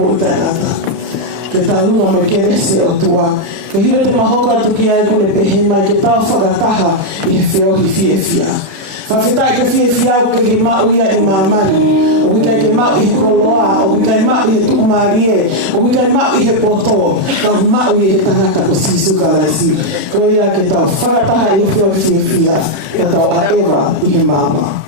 mutanata. Ke talua me kerese o tua. Ke hira te mahoka tuki ai kule pehima ke tau whakataha I he whio hi whiewhia. Whawhitai ke whiewhia o ke mau ia I mamari. O ke mau I he koloa, o ke mau I he tumarie, o ke mau I he poto, ka mau I he tahaka o sisuka lasi. Ko ia ke tau whakataha I he whio hi whiewhia, ke tau aewa I he mama.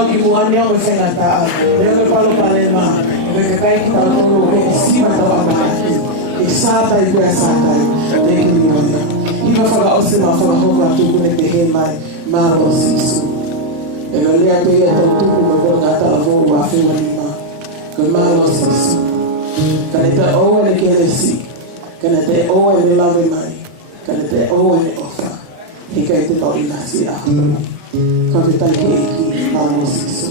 o kimuani au mefengata. Leo palo palema. Mekai kita logo ke sima tawaba. Isata ibu sata. Dekimuani. Iba fala osema fala hoka tu kune behema maro sisu. Elolia to ya to mo ngata avo wa fema lima. Ke maro sisu. Kanita owa ne kelesi. Kanite owa ne lave mai. Kanite owa ne ofa. Hika ite tau inasi aku. Kanita ki maro sisu.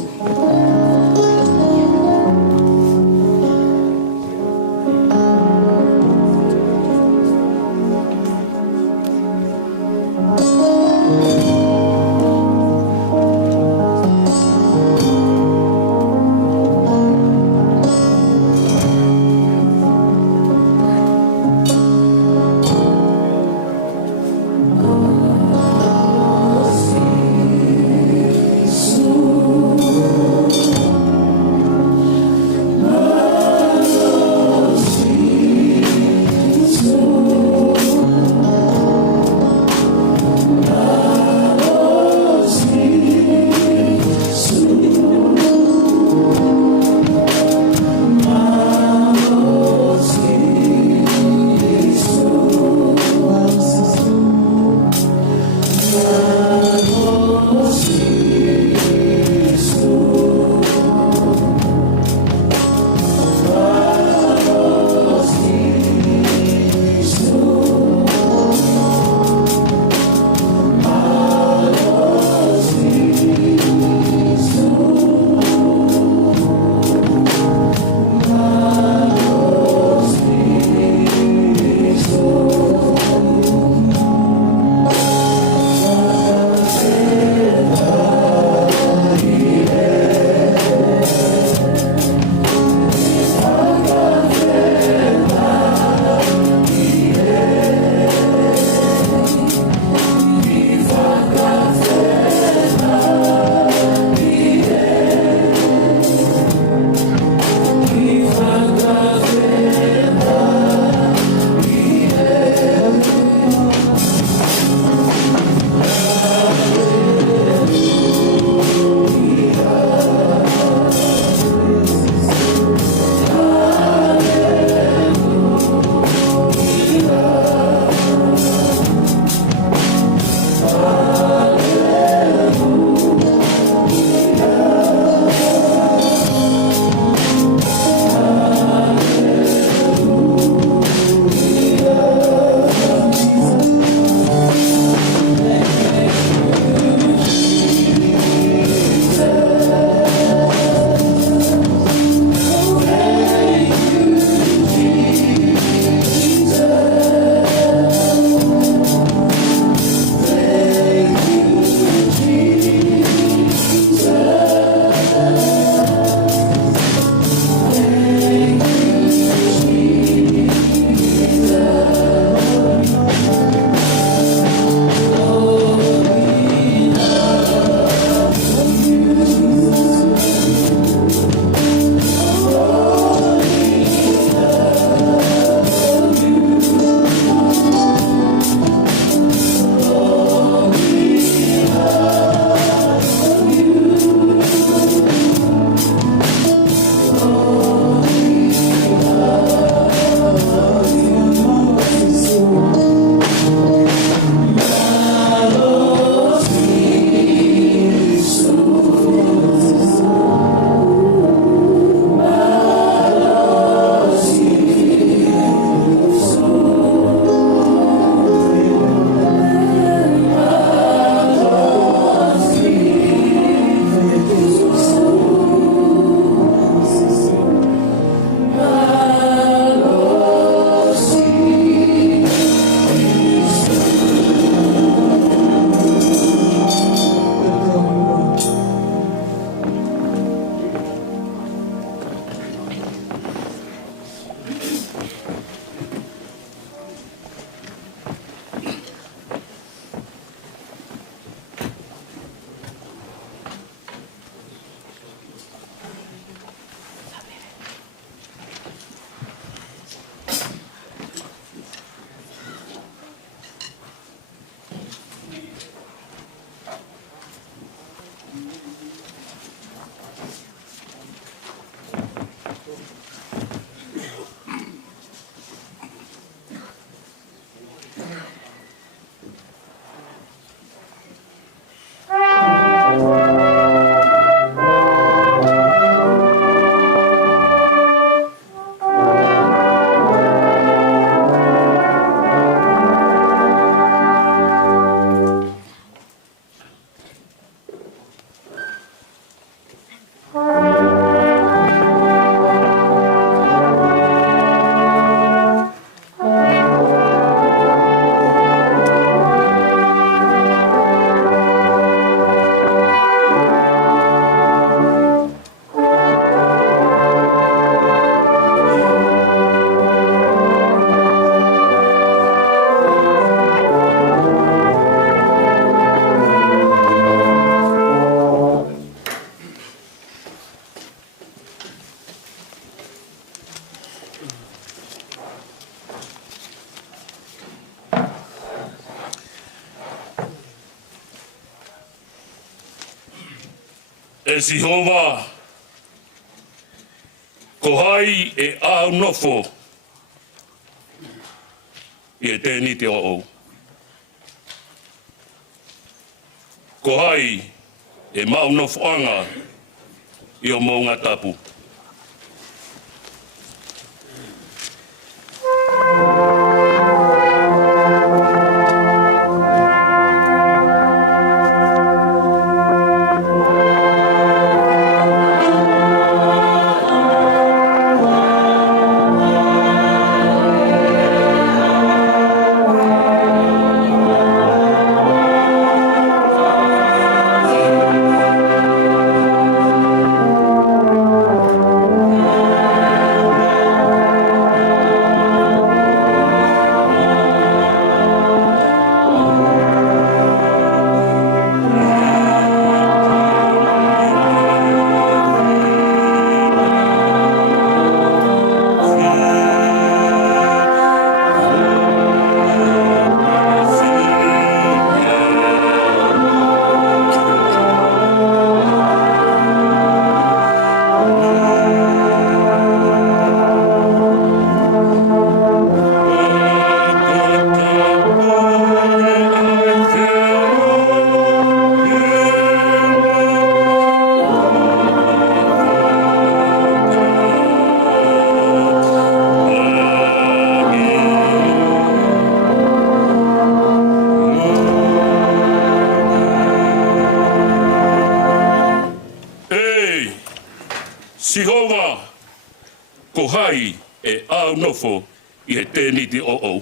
Sihova, ko hai e au nofo i e tēni te o. Ko hai e mau nofo anga i o maunga tapu. Sihova, ko hai e au nofo i he tēni te o.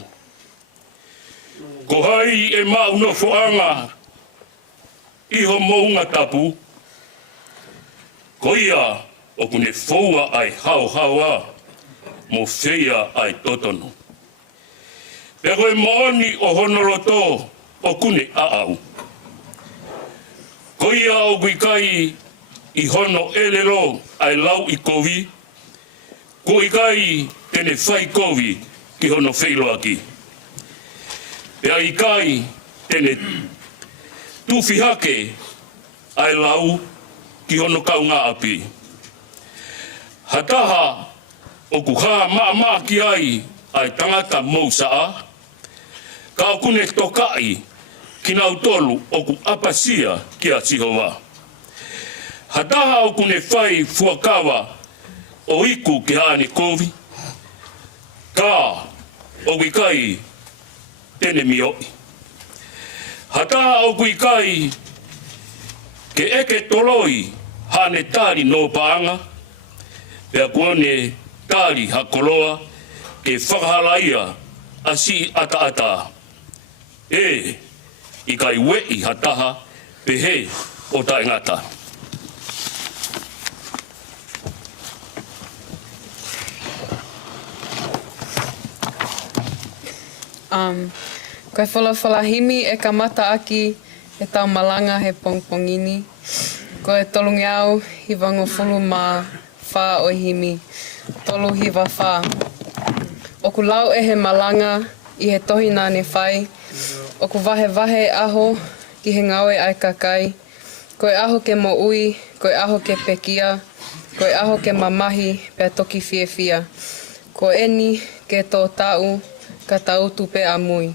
Ko hai e mau nofo anga i ho mounga tapu. Ko ia o kune foua ai hau mo feia ai totono. Pero e mooni o honoroto o kune aau. Ko ia o guikai i hono elero ai lau I kovi, ko I kai tene whai kovi ki hono whailo aki. E ai kai tene tuwhi hake ai lau ki hono kaunga api. Hataha o ku haa maa ki ai tangata mousaa, ka o kune tokai ki nau tolu o ku apasia ki a Sihova. Hataha o kune whai fuakawa o iku ki haane kovi, ka o wikai tene mioi. Hataha o wikai ke eke toloi haane tari no paanga, pea kuone tari hakoloa ke whakahalaia asi ata. I kai wei hataha pehe o tae ngata. Koe whalawhalahimi e ka mata aki e tau malanga he pongpongini. Koe tolungi au hiwa ngofulu ma wha o himi, tolu hiwa wha. Oku lau e he malanga I he tohi nane whai. Oku wahe aho ki he ngawe ai kakai. Koe aho ke mo ui, koe aho ke pekia, koe aho ke mamahi pea toki whiewhia. Ko eni ke tō tau, ka tau tupe a mui.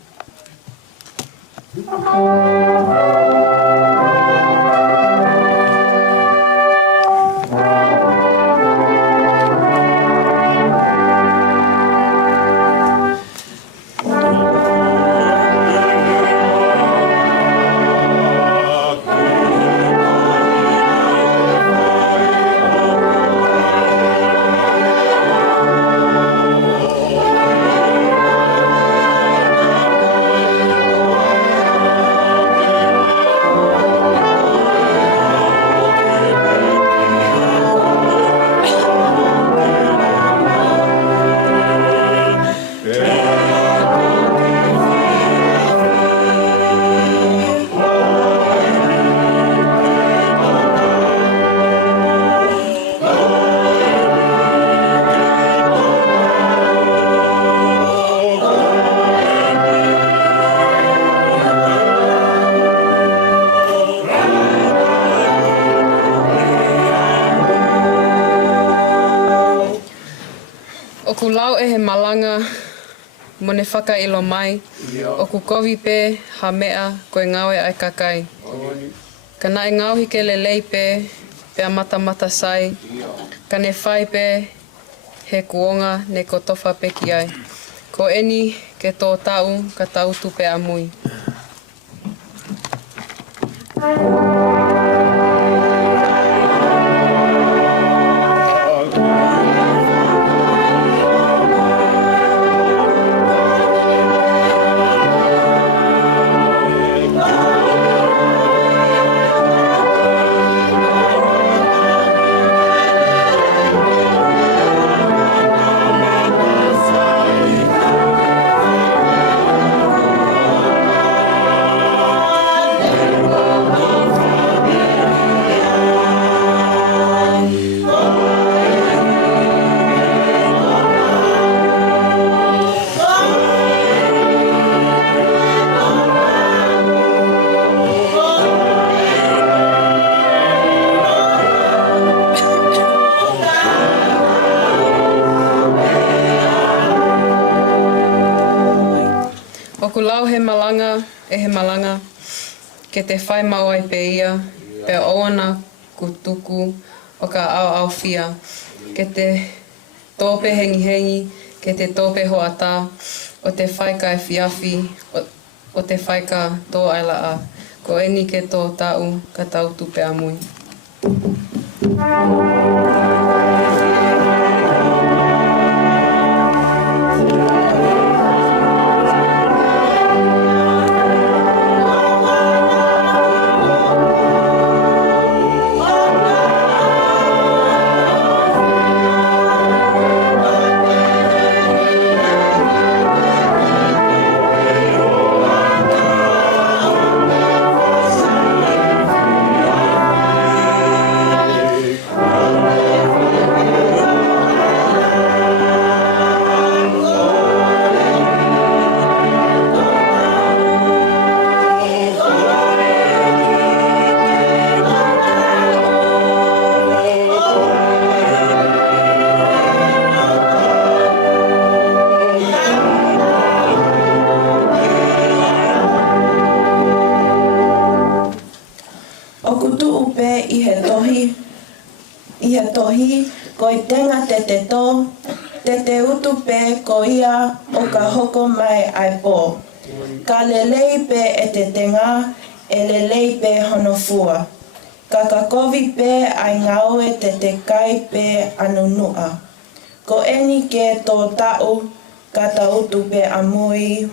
ku lau he malanga mo ne whakailo mai, o ku kovi pē ha mea koe ngawe ai kakai. Ka nai ngau hike lelei pē, pe a mata sai, ka ne whai pē he kuonga ne ko tofa pe ki ai. Ko eni ke tō tau ka tau tupe a mui. O ku lau he malanga, ke te whai mau ai pe ia, pe oana ku tuku o ka au whia, ke te tōpe hengi, ke te tōpe hoata, o te whai kai whiawhi, o te whai ka tō aila a, ko eni ke tō tau ka tau tupe a mui. I he tohi, ko i tenga te tō, te utu pē ko ia o ka hoko mai ai pō. Ka lelei pē e te tenga, e lelei pē honofua. Ka kakovi pē ai ngaue te kai pē anunua. Ko eni ke tō tau, ka tautu pē a mui.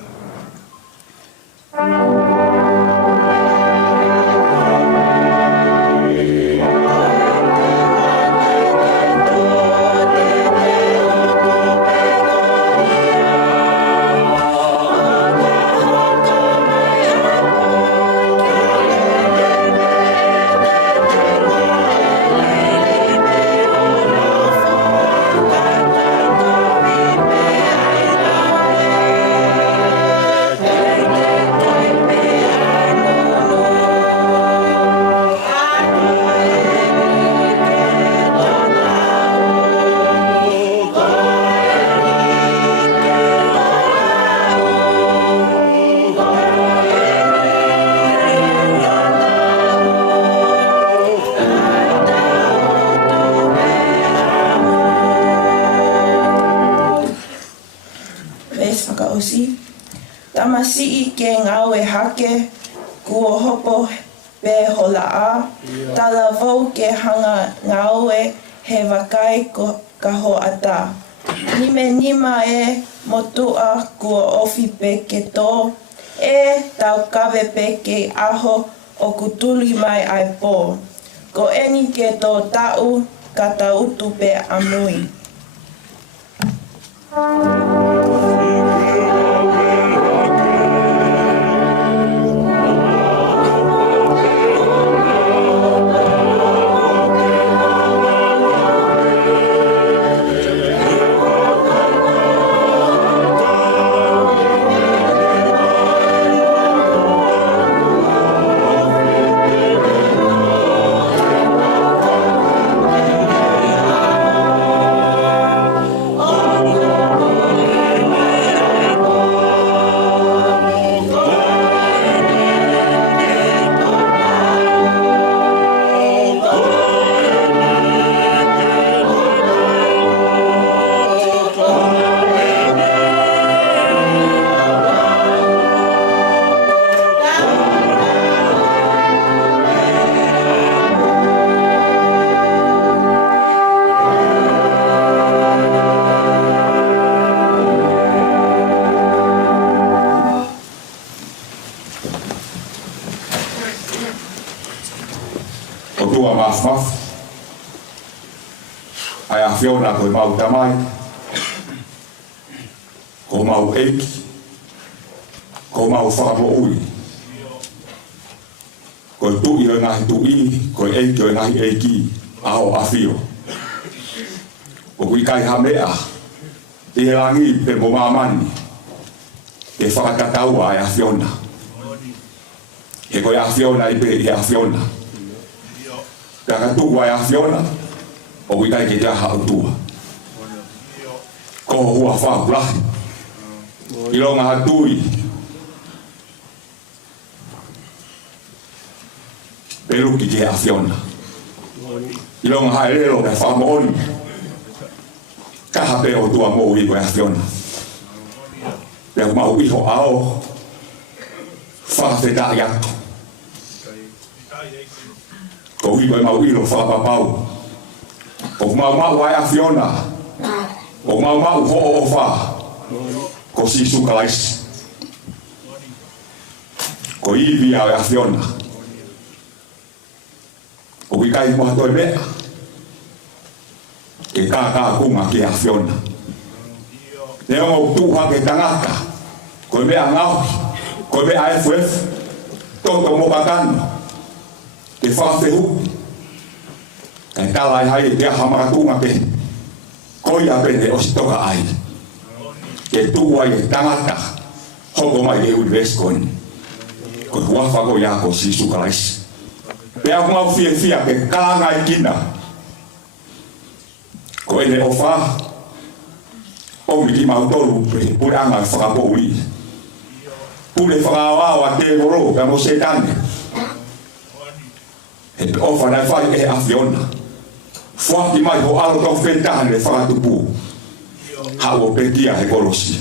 Tamasii ke ngau e hake, kua hopo pē hola a, tala vau ke hanga ngau e he wakai ka ho ata. Nime nima e motua kua ofi pē ke tō, e tau kawe pē ke aho o kutuli mai ai pō. Ko eni ke tō tau ka tautu pē amui. Oh, maf. Ai a Fiona koe mau tamai. Ko mau eki. Ko mau whakamo ui. Ko tui o ngahi tui, ko eki o ngahi eki, ao a fio. Ko kui kai hamea, i rangi pe mo mamani, e whakatataua ai a Fiona. E koe a Fiona i pe i a Fiona. Kaka tua ai a Fiona, o kui kai ke te aha au tua. Ko hua whakulahi. I longa hatui, pelu ki te a Fiona. I longa hae lero pe whakamooni. Kaha pe o tua mou i koe a Fiona. Pea mau iho ao, whakawheta i atu. Ko i koe mau ilo whakapapau. O mau ai a Fiona. O mau ho o wha. Ko sisu kalaisi. Ko iwi au a Fiona. O wikai mo hatoi mea. Ke kākā kunga ki a Fiona. Ne o tuha ke tangata. Ko mea ngauhi. Ko mea FF. Toto mo bakano. Ke whawhehu. Kai talai hai te hamara kunga ke. Koia pene o sitoka ai. Ke tua i tangata. Hoko mai ke univeskoin. Ko huafa ko ia ko sisu kalaisi. Pea mau fia ke kanga i kina. Ko ene o wha. O miki mau tolu pure anga whakapo ui. Pure whakawao a te oro ka mo setane. He pe o whanai whai e a Fiona. Whaki mai ho alo tau whetahane whakatupu. Hao pekia he kolosi.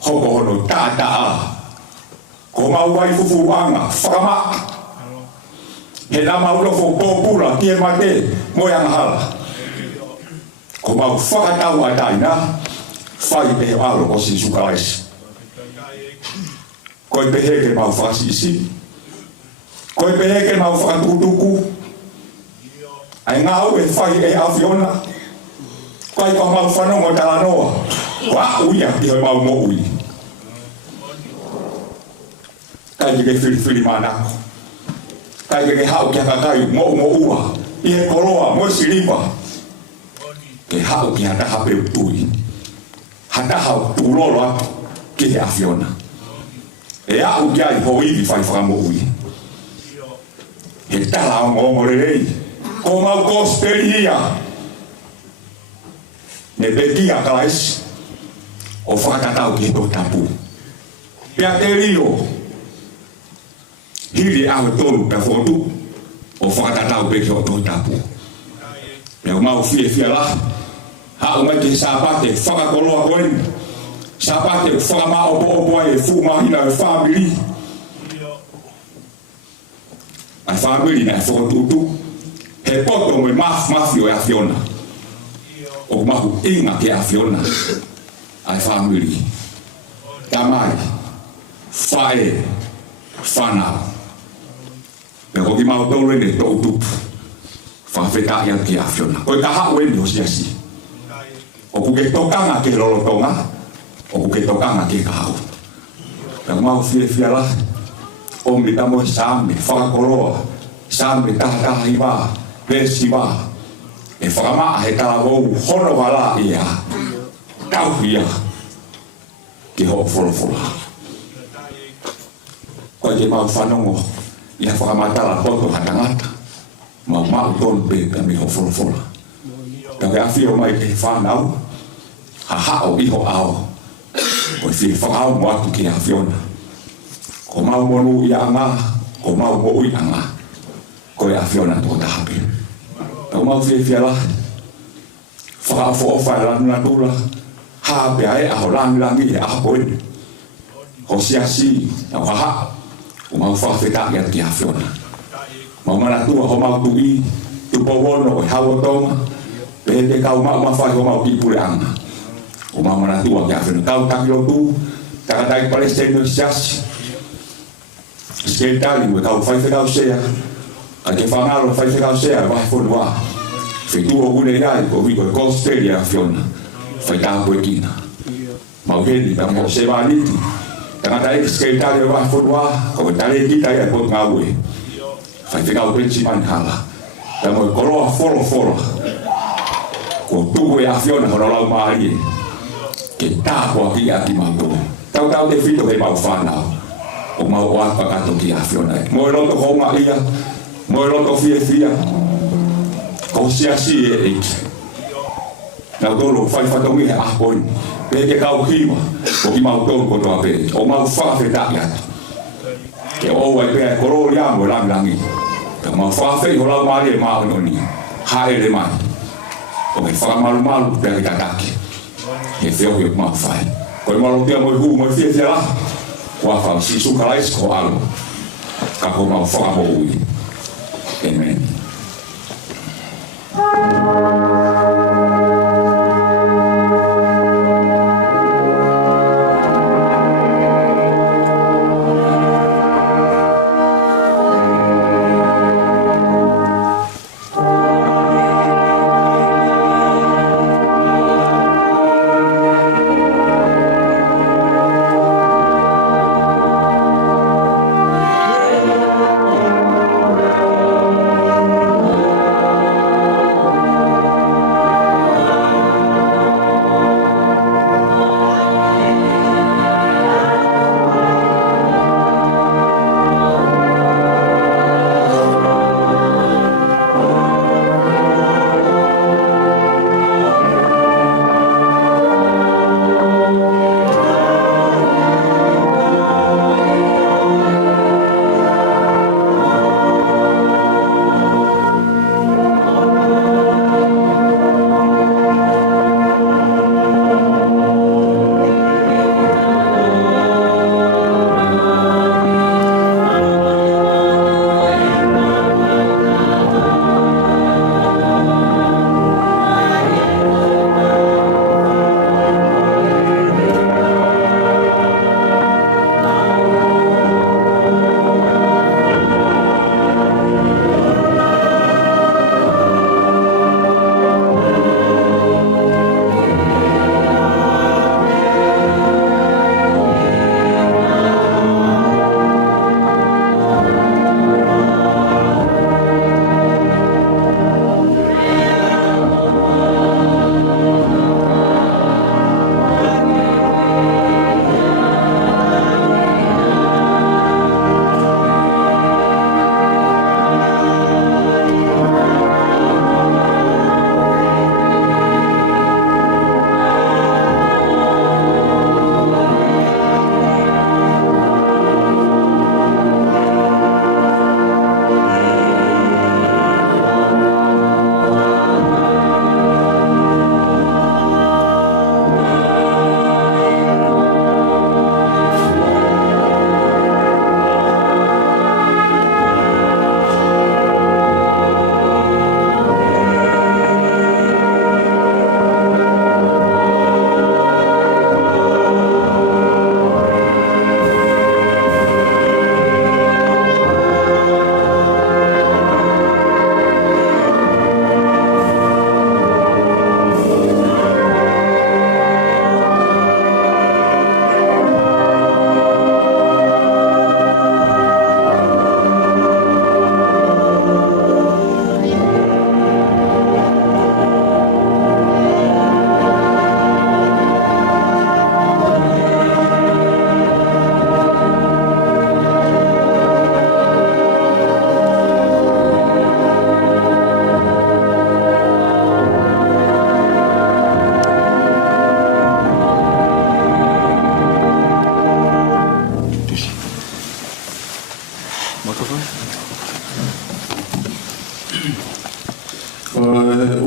Hoko hono tātaa. Ko mau wai fufuanga whakamaa. He na mau lofo pōpura ki e mate mo yang hala. Ko mau whakatau a taina, whai e alo o si sukalaisi. Ko i peheke mau whakasisi. Ko i peheke mau whakatutuku. Ai ngau e whai e a Fiona. Ko i ko mau whanongo talanoa. Ko a uia ki hoi mau mo ui. Kai ki ke whiri manako. Kai ke hau kia kakai mo ua. I he koroa mo silipa. Ke hau ki hata hape utui. Hata hau tūroro atu ki he a Fiona. E au ki ai ho iwi whai whakamo ui. He tala o mo rei. Ko mau kosperi ia. Ne bekia kalaisi. O whakatatau ki he tō tapu. Pea te rio. Hiri awe tolu pe fotu o whakatatau pe ki o tō tapu. Pea o mau fia la. Ha o mai ke sapate whakakoloa koen. Sapate whakamao opo e fumahina e whamiri. Ai whamiri na e whakatutu. He poto me mafio e a Fiona. O mahu inga ke a Fiona. Ai whamiri. Tamai. Whae. Whanau. Pea hoki mau tolu e ne tō tupu. Whawheta ia ki a Fiona. Koe taha o eni o siasi. O kuke tokanga ke lolotonga. O kuke tokanga ke kahau. Pea mau fia la. O mi tamo same, whakakoroa. Same taha i wā. Pesi wā. E whakamaa he talavou hono wala ia. Tauhi ia. Ki ho wholofola. Koe ke mau whanongo. Ia whakamatala poto hatangata. Mau tonu pe ka mi ho wholofola. Pea ke awhio mai ke whanau. Ha o iho ao. Koe whii whakao mo atu ki a Fiona. Ko mau monu i anga. Ko mau mo ui anga. Koe a Fiona tō tahape. Pea mau fia la. Whakao fo o whae lanu na tūra. Ha pea e aho langi e aho koe. Ho siasi. Na waha. O mau whawheta i atu ki a Fiona. Mau mana tua ho mau tui. Tupo wono e hawa tonga. Pe te kau mau mawhai ho mau ki pure anga. O mau mana tua ki a Fiona. Kau taki o tū. Takatai palestino siasi. Sekali we kau whai whekau sea. A ke whangaro whai whikau sea wahi whonua. Whitu o gune iai ko wiko e kosteri a whiona. Whai tāpo e kina. Mauheni ta mo se vaniti. Tangata e skei tare wahi whonua. Ko e tare e kita ia ko ngā ue. Whai whikau pensi manhala. Ta mo e koroa whoro. Ko tuku e a whiona kono lau maari e. Ke tāpo a ki a ki mātou. Tau te whito he mau whanau. O mau o apa kato ki a whiona. Mo e roto honga ia. Mo e roto fia. Ko si e eiki. Nau tolo whai whatongi he ahponi. Peke kau kiwa. O ki mau tolo kotoa pe. O mau whawhe taki atu. Ke oua e pēa koro riamo e langi. Ka mau whawhe i ho lau maari e maunoni. Hae le mai. O me whakamalu pēa ki tataki. He whio ki o mau whai. Ko e malo pia mo i hu mo i fia la. Kua whau si sukalais ko alo. Ka ko mau whakamo ui. Amen.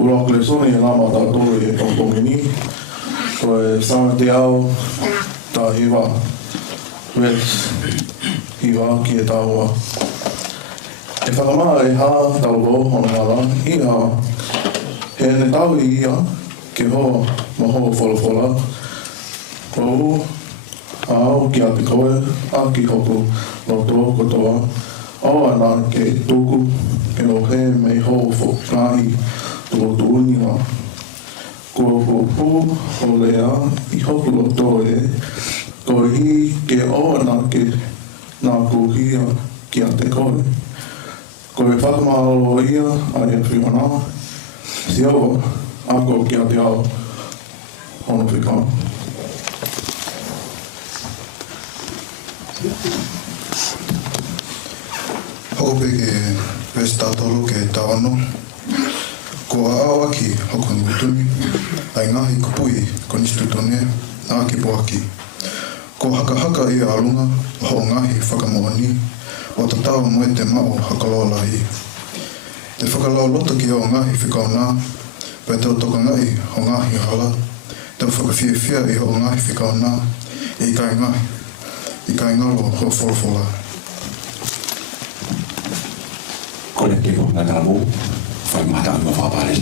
Ulokle soni lama ta tolu e tongtongini. Koe sama te au ta hiwa. Wes hiwa ki e tāua. E whakamaa e hā tau ho honangara i hā. He ne tau i ia ke ho maho wholofola. Kou au ki ate koe a ki hoko no tō kotoa. o ana ke tuku e o he mei ho fo kahi tō tūninga. Ko pu o lea I hoku o toe, ko hi ke o ana ke nā kuhia ki a te koe. Ko e whakamaro ia a ea whiwana, si awa ako ki a te ao hono whikana. Hope ke pesta tolo ke taono. Ko a aki hoko ni utumi, ai ngahi kupui ko nistutone na aki poaki. Ko haka ia alunga ho ngahi whakamoani o te tau mo e te mao hakaloalahi. Te whakalao loto ki o ngahi whikaona, pai teo toka ngai ho ngahi hala, teo whakawhiawhia I ho ngahi whikaona e I kai ngalo ho wholofola. Kolektivo na tarabu, whai mata ang mawapare.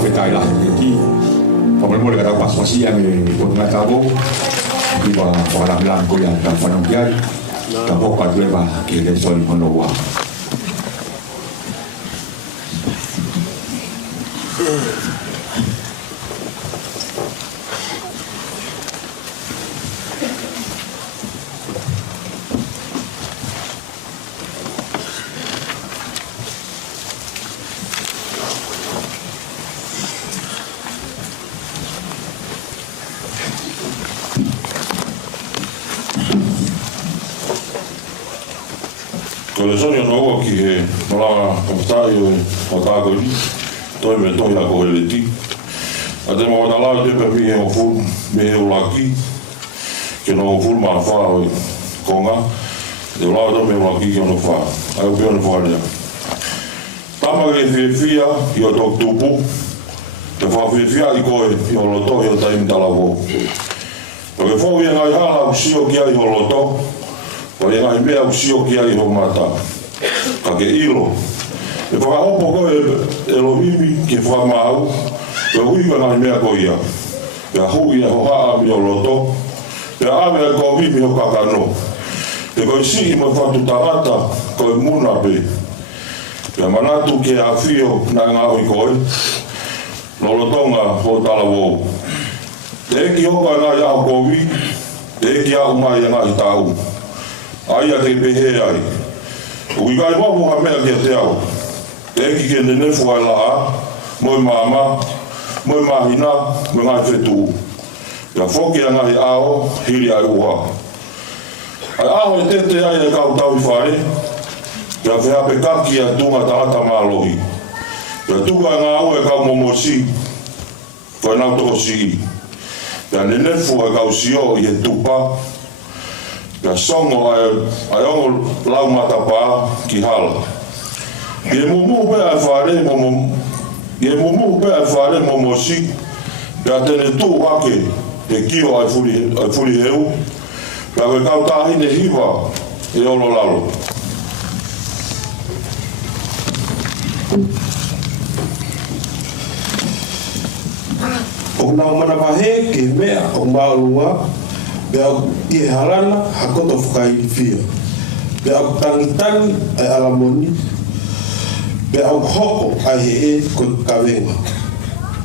whawhetai la ki. Pamole kata pas-pasi ame pun ngatabo. Iba wala ko ya ta whanau ki ai. Ta poka tuewa ki le soli manoa. Ko le sonio no ua ki he malanga kapatai o tāko i, toi me tohi ako he le ti. A te mawana lau te pepi he o fulu me he o laki, ke no o fulu maa whaa o konga, te o lau te me o laki ke ono whaa, ai o pio ne whaa rea. Tama ke whiawhia i o tok tupu, te whaa whiawhia i koe i o loto i o taimi talawo. O ke whau i ngai hala usio ki ai o loto, o e ngai mea usio ki ai ho mata. Ka ke ilo. E whakahopo koe e lohimi ki whakamau, e hui ka ngai mea ko ia. E hui e ho haa mi o loto, e ame e ko mimi ho kakano. E koe si i mo whatu tangata koe muna pe. E manatu ke a whio na ngā hui koe, no lotonga ho talawou. Te eki hoka ngā iau kowi, te eki au mai ngā i tau. Ai a te pehe ai. Ui kai wapu ha mea kia te au. Te eki ke ne nefu ai la a, moi mama, moi mahina, me ngai whetu. Ia whoki a ngai ao, hiri ai uha. Ai aho e tete ai e kau tau i whare, ia whehape kaki a tunga tangata mālohi. Ia tuka ngā au e kau momosi, koe nau toko si. Ia ne nefu e kau sio i he tupa, ia songo ai ongo lau matapā ki hala. Ie mumu pea e whare momosi, ia tene tū hake e kio ai furi heu, ia koe kau tāhine hiwa e olo lalo. O nau mana pahe ke mea o maurua, bea i e harana hakoto whakai whia. Bea au tangitangi ai alamoni, bea au hoko ai he e koe kawenga.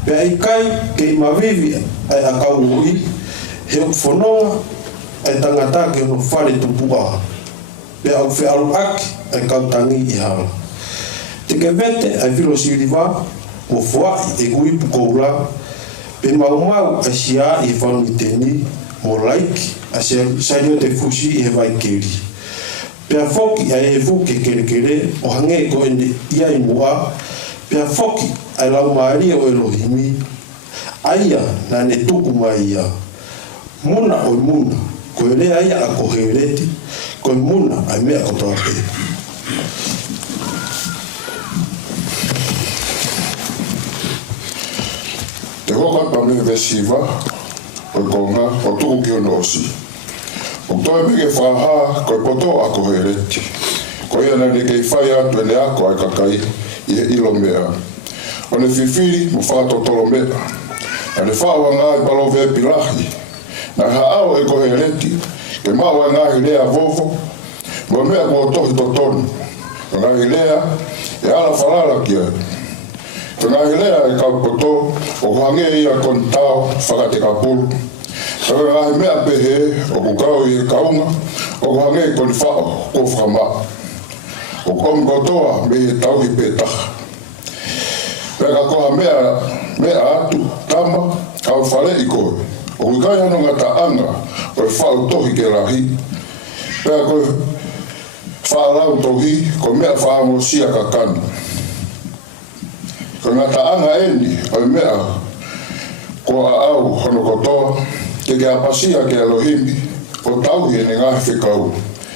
Bea i kai ke i mawiwi ai akau hoi, he o whanonga ai tangata ke ono whare tupua. Bea au whearu aki ai kautangi i hala. Te ke vete ai whiro siriwa, o whaai e guipu koura, pe mau a sia i whanu i teni, mo laiki a saio te fusi i he waikeri. Pea whoki a e whuke kere o hange ko ene ia i mua, pea whoki a lau maaria o Elohimi, aia na ne tuku mai ia. Muna o muna, ko e rea ia a kohereti, ko e muna a mea kotoa pe. Te hoka pa me vesiva, o konga, o tuku ki o nosi. O toi me ke whaha, ko e poto a kohereti. Ko ia na ne kei whai atu e le ako ai kakai i he ilo mea. O ne whiwhiri mo whāto tolo mea. Na ne whaua ngā i palo vea pilahi. Na ha ao e kohereti, ke maua ngā i lea vovo, mo mea ko tohi to tonu. O ngā i lea, e ala whalala ki ai. Ko ngā i lea e kau poto, o hange ia kon tau whakate ka pulu. Ko ngā i mea pehe, o kukau i e kaunga, o hange kon whao ko whama. O kom kotoa me he tau hi petaha. Peka koha mea atu, tama, au whale i koe. O kukai hano ngata anga, o e whao tohi ke rahi. Peka koe whaalau tohi, ko mea whaamo sia ka kanu. Ko ngata anga eni, o e mea, ko a au hono kotoa, te ke apasia ke Elohimi, o tauhi ene ngahi whikau.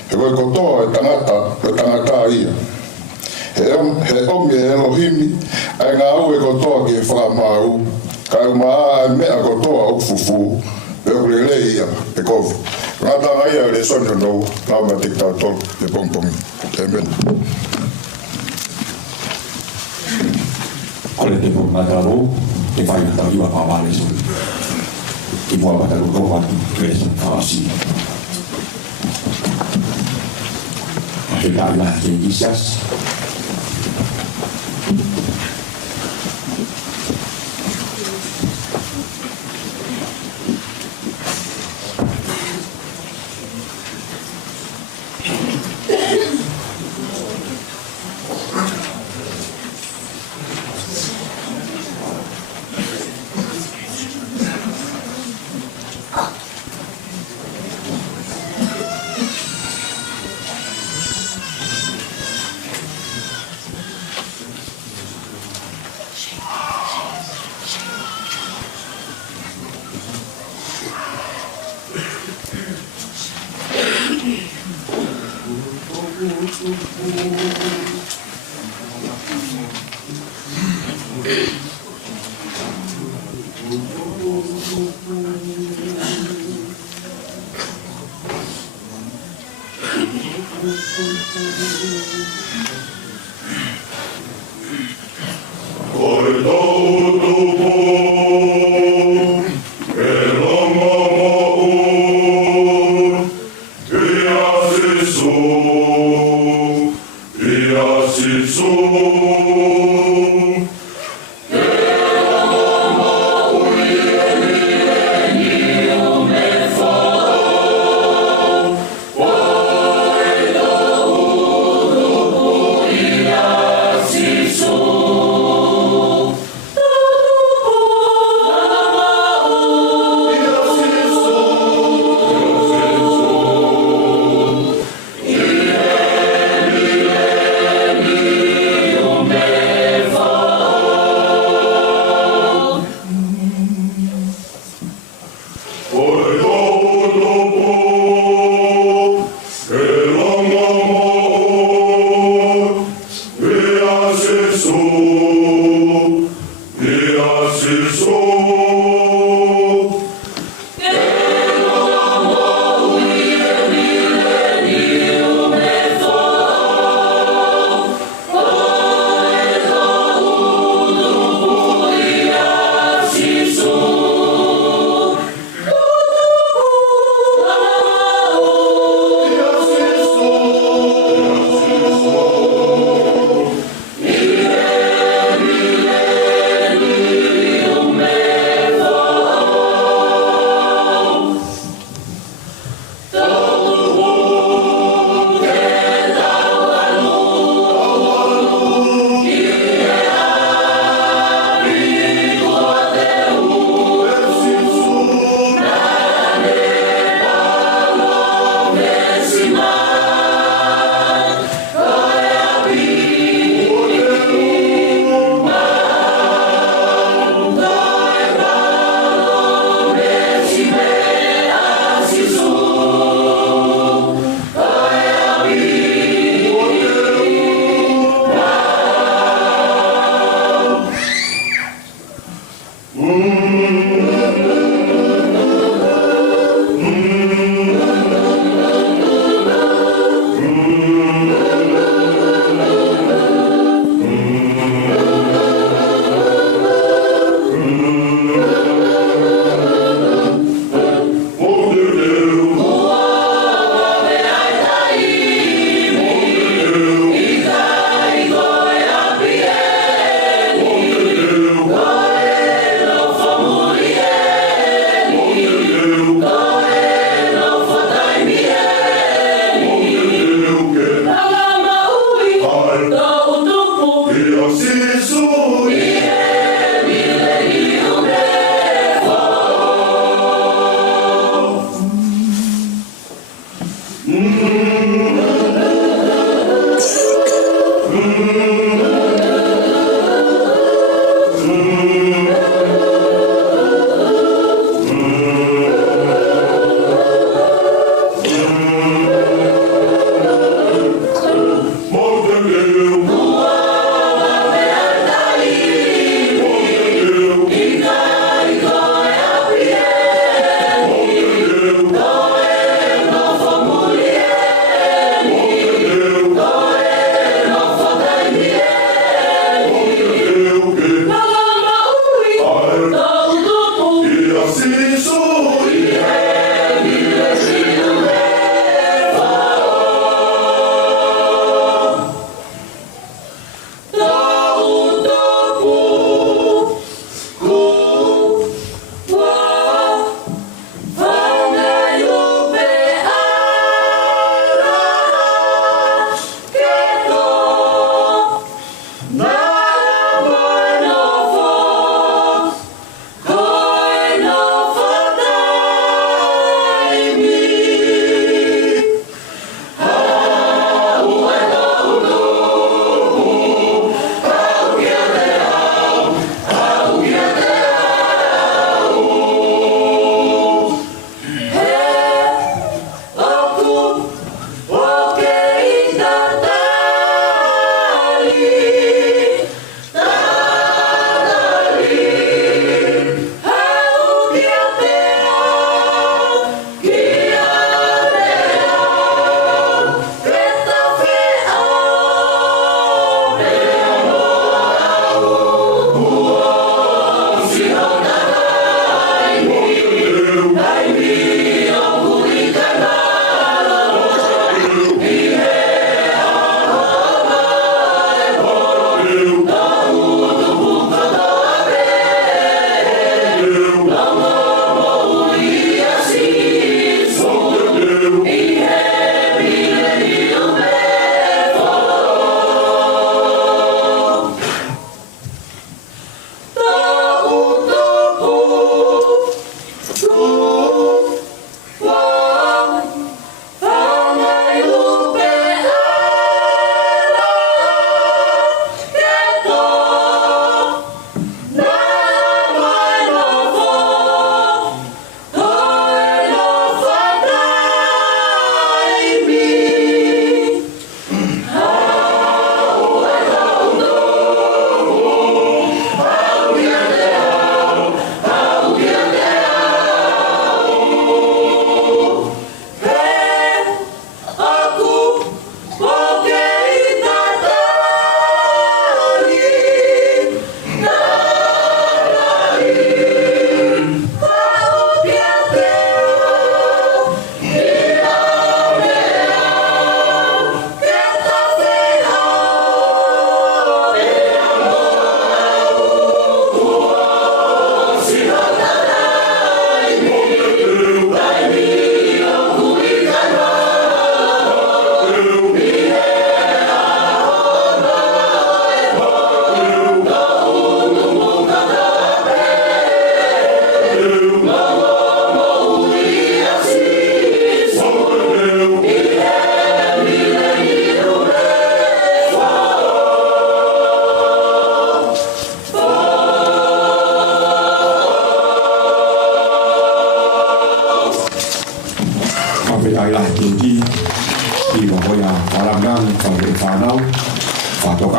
He koe kotoa e tangata ia. He omi e Elohimi, ai ngā au e kotoa ki e whakamau, ka e maa e mea kotoa o fufu, e o kule ia, e kofu. Ngā tanga ia e le sonio nou, ngā mea tiktau tolu, e pongpongi. Amen. Kole te po mataro, te whai na tau iwa pāwale so. Ki mua mataru ko watu, kere sa whawasi. He tā ila ke Isias.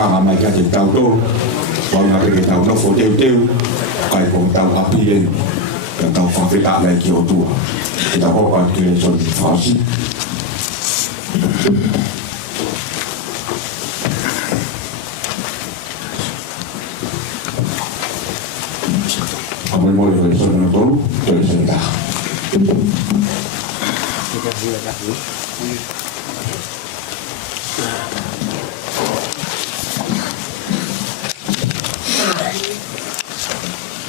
whakanga mai ka te tau tō, wanga ke tau nofo teu teu, kai kong tau hapi e, ka tau whawhita nei ki o tua. Ke tau hoka ki le son whasi. Amoi moi o le son na tolu, te le son taha.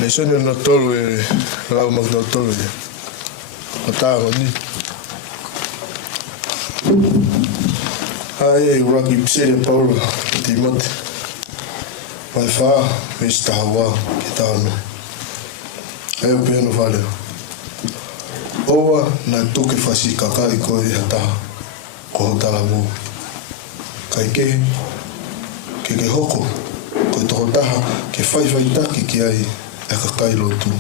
Le sone no tolu e lau mak no tolu e. O tāma ni. Ai e uraki psere Paula ti mate. Mai wha me sta hawa ki tāno. Ai o piano vale. Oa na tuke whasi kakai koe i hataha. Ko hotala mō. Kai ke hoko. Koe toko taha ke whai taki ki ai e kakai lotu.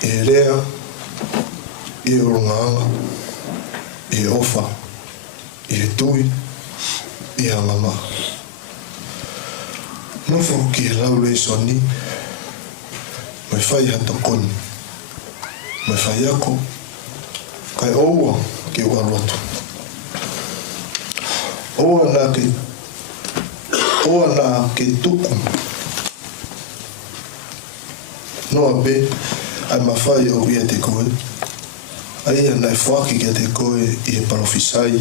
E rea, e orungaanga, e ofa, e tui, e angama. Nofo ki e lau le soni, mai whai hata koni, mai whai ako, kai oua ke ua roto. Oa na ke tuku, noa be, ai mawhai o ia te koe. Ai ana e whaki kia te koe i e parofisai,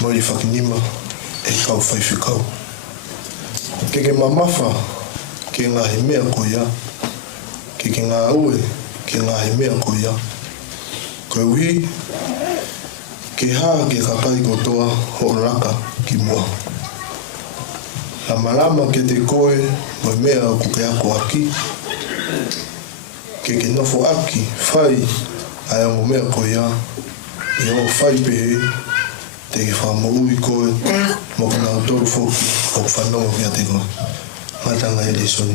mo i whakinima e kau whaiwhikau. Ke mamafa ke ngahi mea ko ia, ke ngā ue ke ngahi mea ko ia. Koe uhi, ke haa ke kakai kotoa ho raka ki mua. Lama ke te koe mo mea o kuke ako aki, ke nofo aki whai ai o mea ko ia, i o whai pehe, te ke wha mo ui koe, mo ka nao toru foki, o whanonga kia te koe. Matanga e le soni,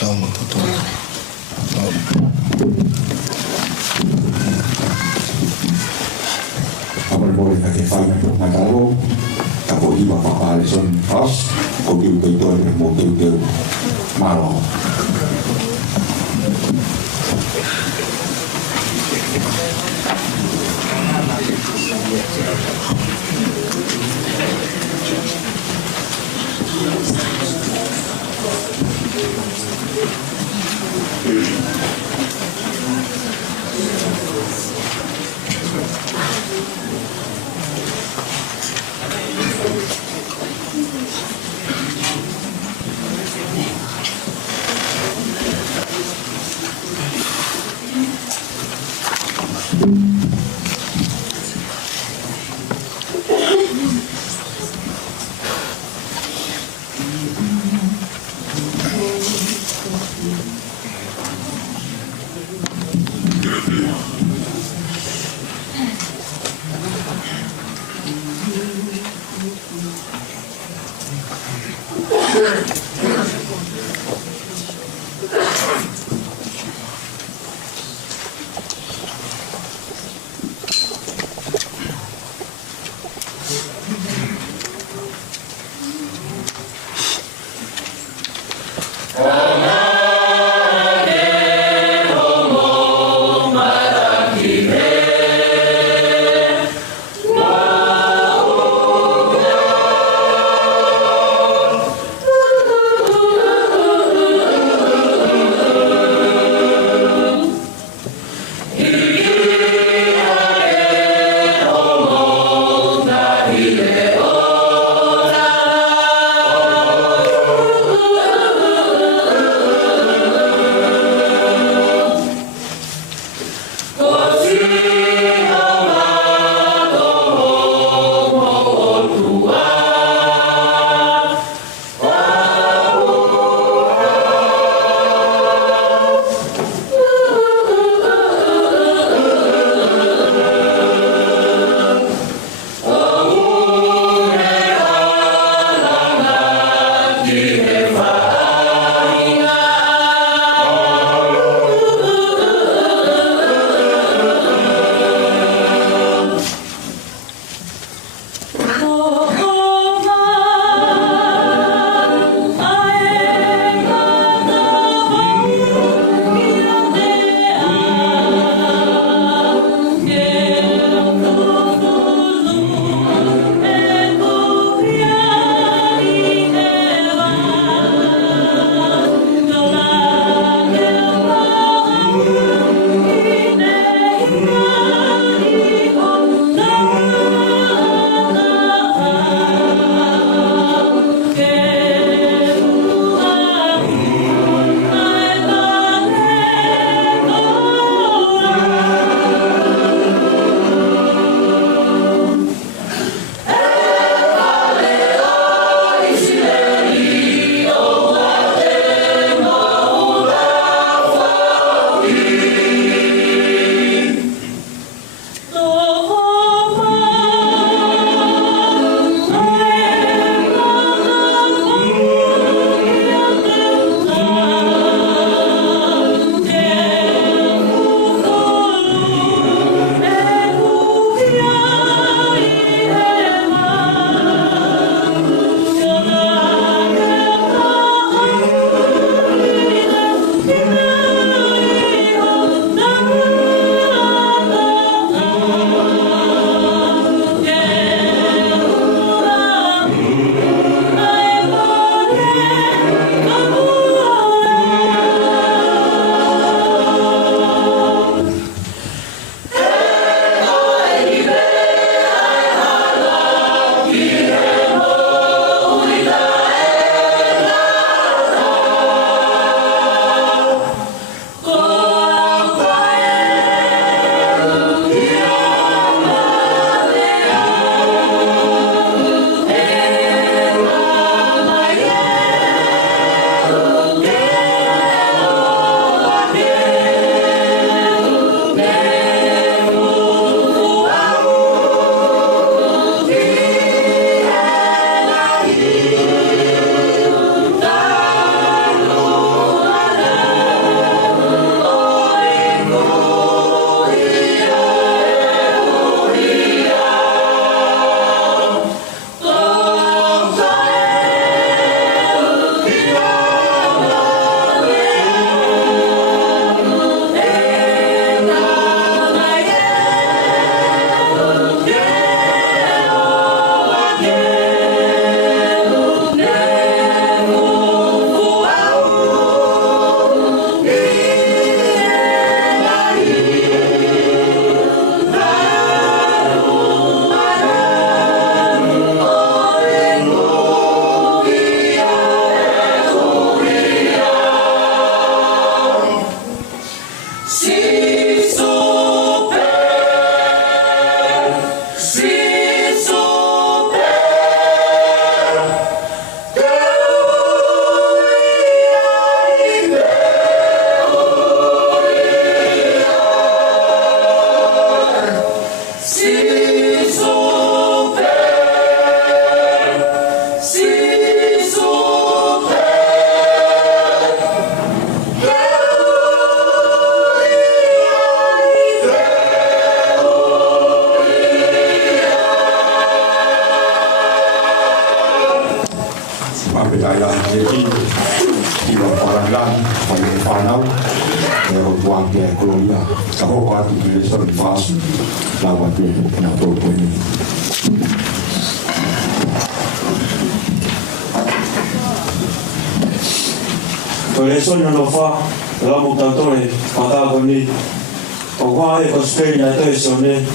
tau mo tatoa. Amor mole ka ke whai na mataro, ka po iwa whapa le soni whas, ko kiu tei toi mo teu maro. Malani, Whaile Whanau, e o tuangi e Koloria, ka hoko atu ki le sori whaasu, lawa te na tōpo e ni. Ko le soni no wha, la mo tatore, patako ni, o wha e ko spei na te sone,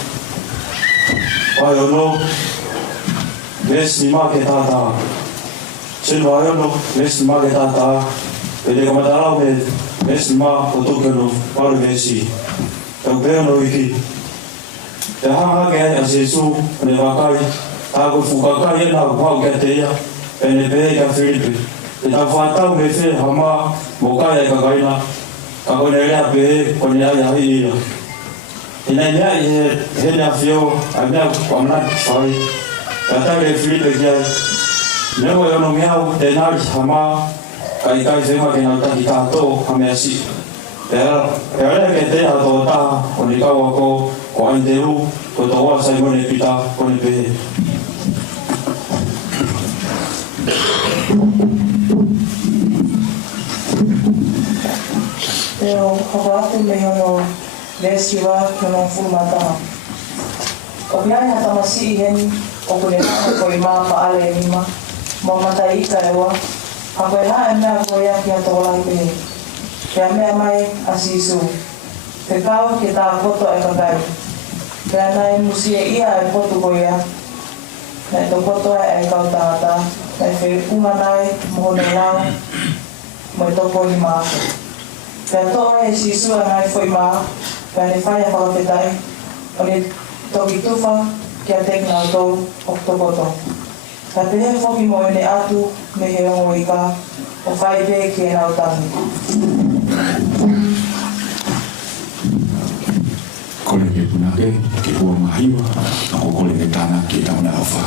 ai ono, mes ni ma ke tata, sino ai ono, mes ni ma ke tata, e te kamatarau me, mes ni ma o toke no, paru mesi, tau pēo no iki, te hanga ke a Jesu, ne wakai, tako fukakai e na whau ke te ia, e ne pēe ka Filipe, e ta whātau me whe hama mō kai e kakaina, ka kone rea pēhe kone ai ahi ina. E nei mea i he nea whio, a mea whamnaki whai, e tau e Filipe ki ai. Neu e ono meau te nari hama, ka i kai whenga ke nau taki tātō ha mea si. E rea ke te ha tō taha, kone kaua ko, ko ain te ru, ko tō wā sai mone pita, kone pēhe. Pero hawatu me hono lesiwa hono fulmata. O piai hata masi heni o kune kama koi maa paale nima. Mamata ika ewa. Hako e hae mea koi aki ato olai pehe. Pea mea mai asisu. Te kau ke tā koto e kakai. Pea nai musie ia e potu koi a. Nai to koto e kau tāta. Nai whi unga nai mohone lau. Moi toko i maa. Pea toa e si sua ngai foi maa, pea ne whai a whakapetai, o ne toki tuwha kia tekna o tōu oktokoto. Ka te he whoki mo e ne atu me he ongo i ka, o whai pē ki e nau tangi. Kole ke punake, ke hua mahiwa, ako kole ke tāna ke tauna awha.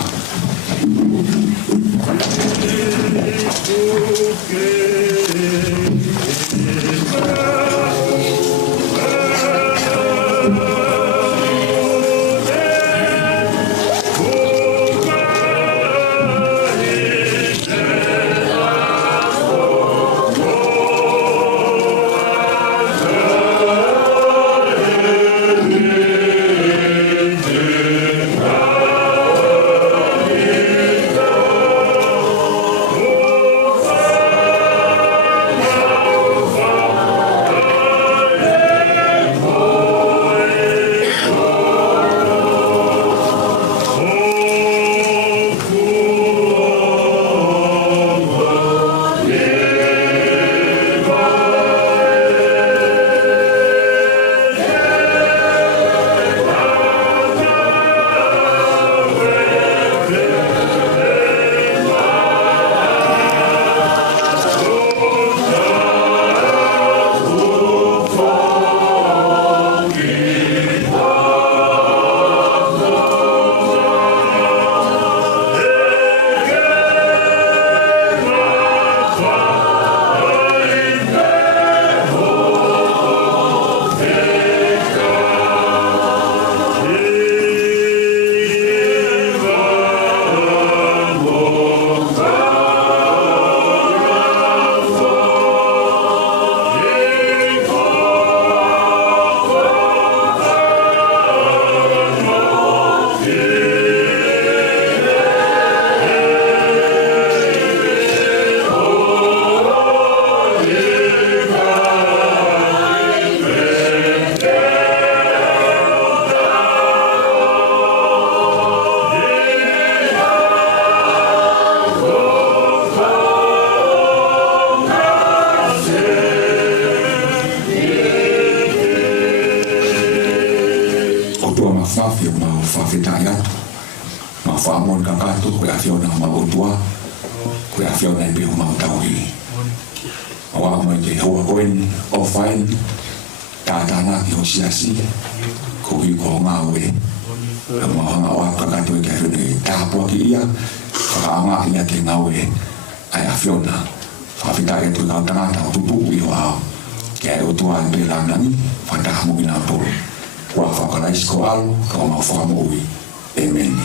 whawhio ma o whawhetai atu. Ma whaamon ka kātu koe a whiona ma o tua, koe a whiona i pihu ma o tauhi. O a mai te hoa koeni, o whain, tātāna ki ho siasi, ko i ko ngā ue. A mahanga o a kakatu e kia whione tāpua ki ia, whakaanga ia te ngā ue, ai a whiona. Whawhetai atu i kau tangata o tupu i ho ao. Kia e o tua i pēla nangi, whatahamu i nā polo. Kua whakaraisi ko alu, ka o mau whakamui. Amen.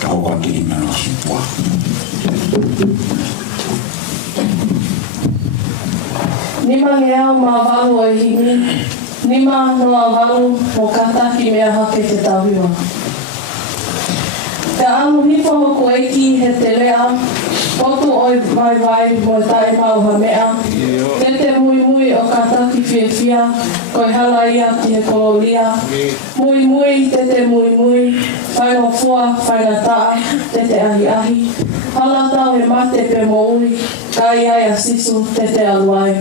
Ka o kwa kiri mea no si pua. Nima ngea ma walu o himi, nima noa walu o kataki mea hake te tawiwa. Te anu hifa hoku eiki he te lea, potu oi vai mo tae mauha mea, te mui o kataki whiawhia, koi hala ia ki he kololia, mui te mui, whaino fua, whaina taa, te ahi, hala tau he mate pe mo ui, kai ai a sisu te aluai.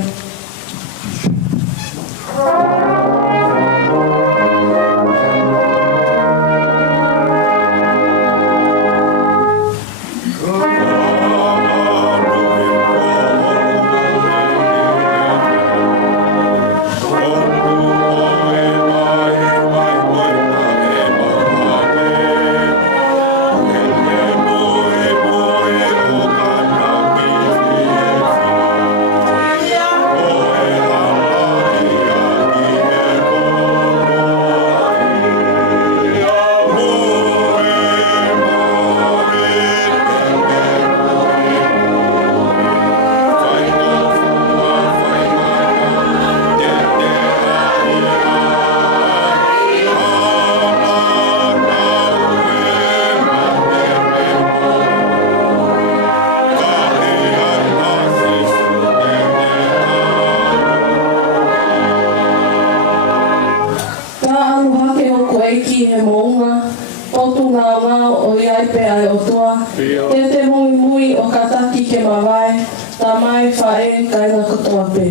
Te mui o kataki ke mawai, ta mai whae kai ngā katoa pē.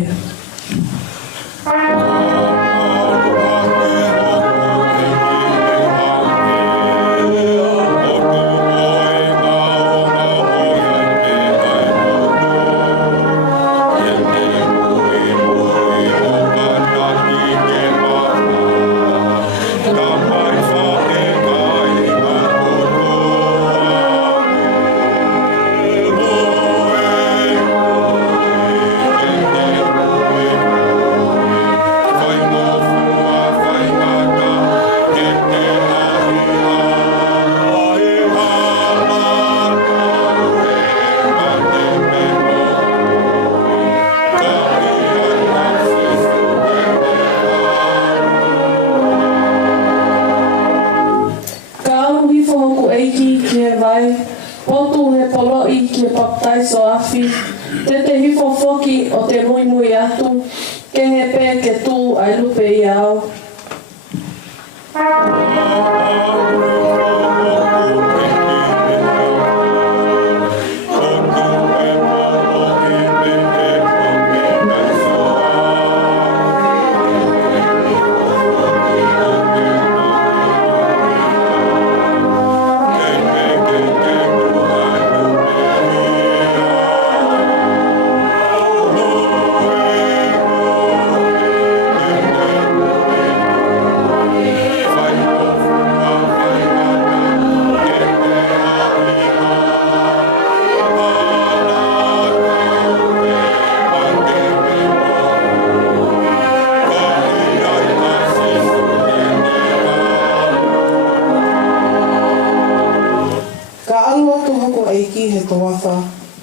Te hifo foki o te mui atu, ke he pē ke tū ai lupe i au.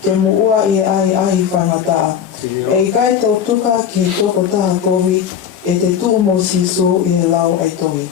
Ke muua i ahi whangataa. E i kai tau tuka ki he toko taha kowi e te tū mo siso i he lau ai tohi.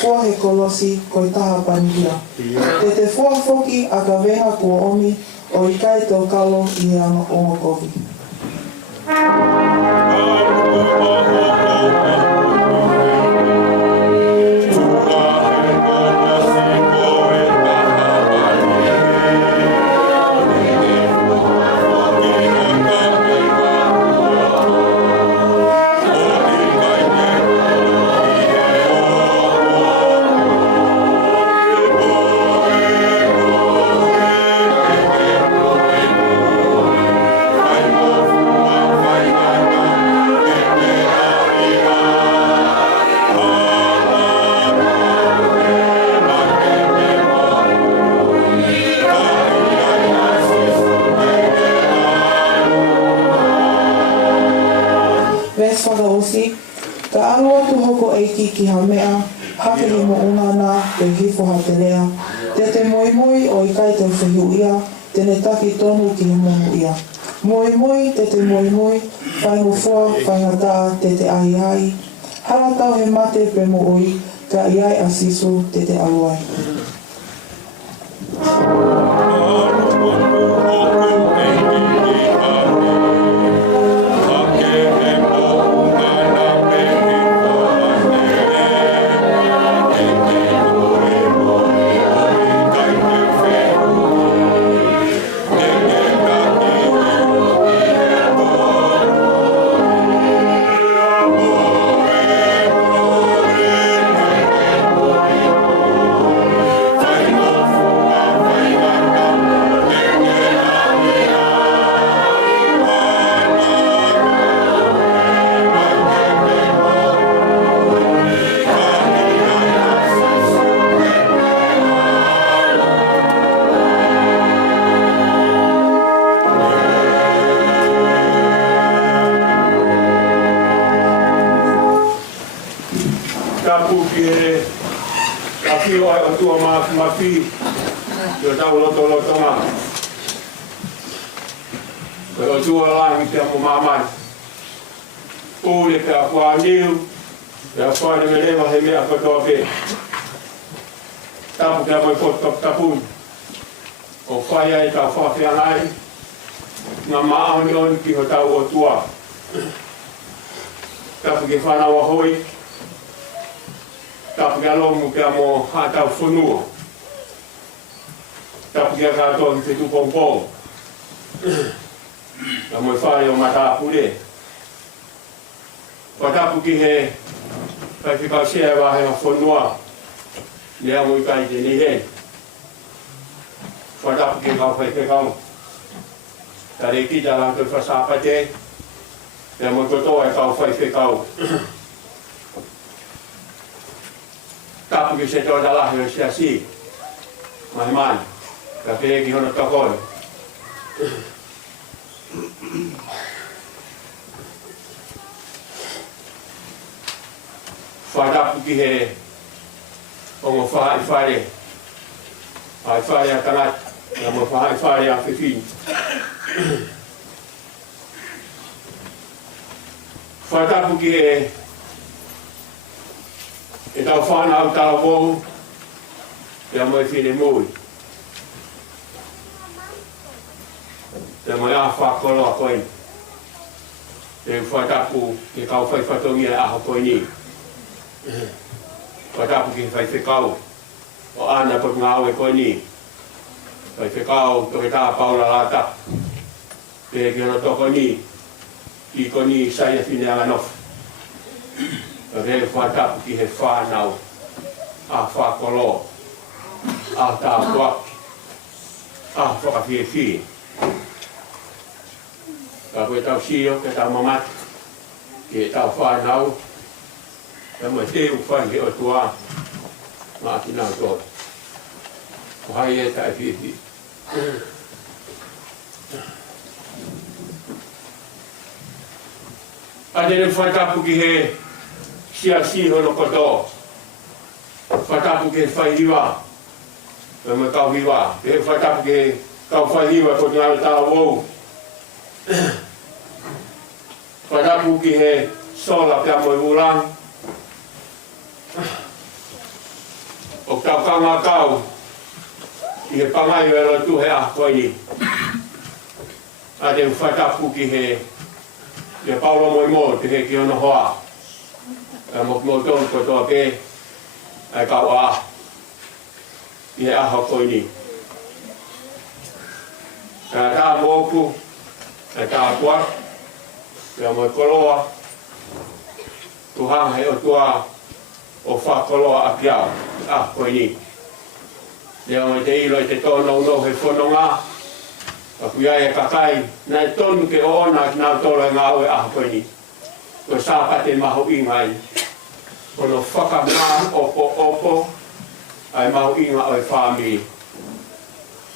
Kua he kolosi koi taha panikia. Te fua foki a ka weha kua omi o i kai tau kalo i he ano o kovi. ki ha mea, hake he mo ungana e hifo ha te lea. Te moi moi o i kai te whihu ia, tene taki tonu ki he mohu ia. Moi moi, te moi moi, whaingo fua, whaingata, te ahi hai. Hala tau he mate pe mo oi, ka iai a sisu te aluai. Mafi, yo tau loto nga. Pero tua lang ite mo mamai. Ule ka kwa niu, ya kwa ni melema he mea kotoa pe. Tapu kia moi kotok tapun. O whaia i ka whawhia nai. Nga maahoni on ki ho tau o tua. Tapu ki whanawa hoi. Tapu kia lomu kia mo hatau whunua. Tapu kia katoa ki te tupongpong. Nga moi whare o matapu le. Watapu ki he kai whikau sea wahe a whunua. Lea mo i kai te ni he. Watapu ki kau whai whikau. Tare ki ta lang tui whasapate. Lea mo i kotoa e kau whai whikau. Tapu ki se toa talahi o sea si. Mahi mani. Ka pēki hono takoi. Whatapu ki he ongo whai whare. Ai whare a tangat. Nga mo whai whare a whiwhini. Whatapu ki he e tau whanau tala mohu. Nga mo i whine mui. Te mai a whakolo a koe. Te whatapu ke kau whai whatongi a aho koe ni. Whatapu ke whai whekau. O ana pot ngā oe koe ni. Whai whekau toke tā paula lata. Te ki ono toko ni. Ki ko ni sai a whine anga nofu. Re whatapu ki he whanau. A whakolo. A tā whaki. A whakawhie whie. Ka koe tau sio, ke tau mamati, ke tau whanau, ka mai te uwhai he o tua, ngā ki nau tō. Ko hai e tai whiwhi. Adere whaitapu ki he sia siho no koto. Whaitapu ki he whaihiwa, ka mai kau hiwa. He whaitapu ki he kau whaihiwa ko ngā tāu wou. Whatapu ki he sola pia moi ulang. O tau kanga kau. I he pangai wero tu he ah koe ni. A te whatapu ki he paulo moi mo te he ki ono hoa. E mok mo tonu kotoa pe. Ai kau a. I he aha koe ni. Ka tā moku. E tā tua, pia moi koloa, tuhanga he o tua o whakoloa a piao, koe ni. Lea mai te ilo i te tono uno he whanonga, a kuiai e kakai, nai tonu ke o ona ki nau tolo e ngā oe koe ni. Koe sāpate maho ingai, kono whakamā opo, ai maho inga oe whāmi.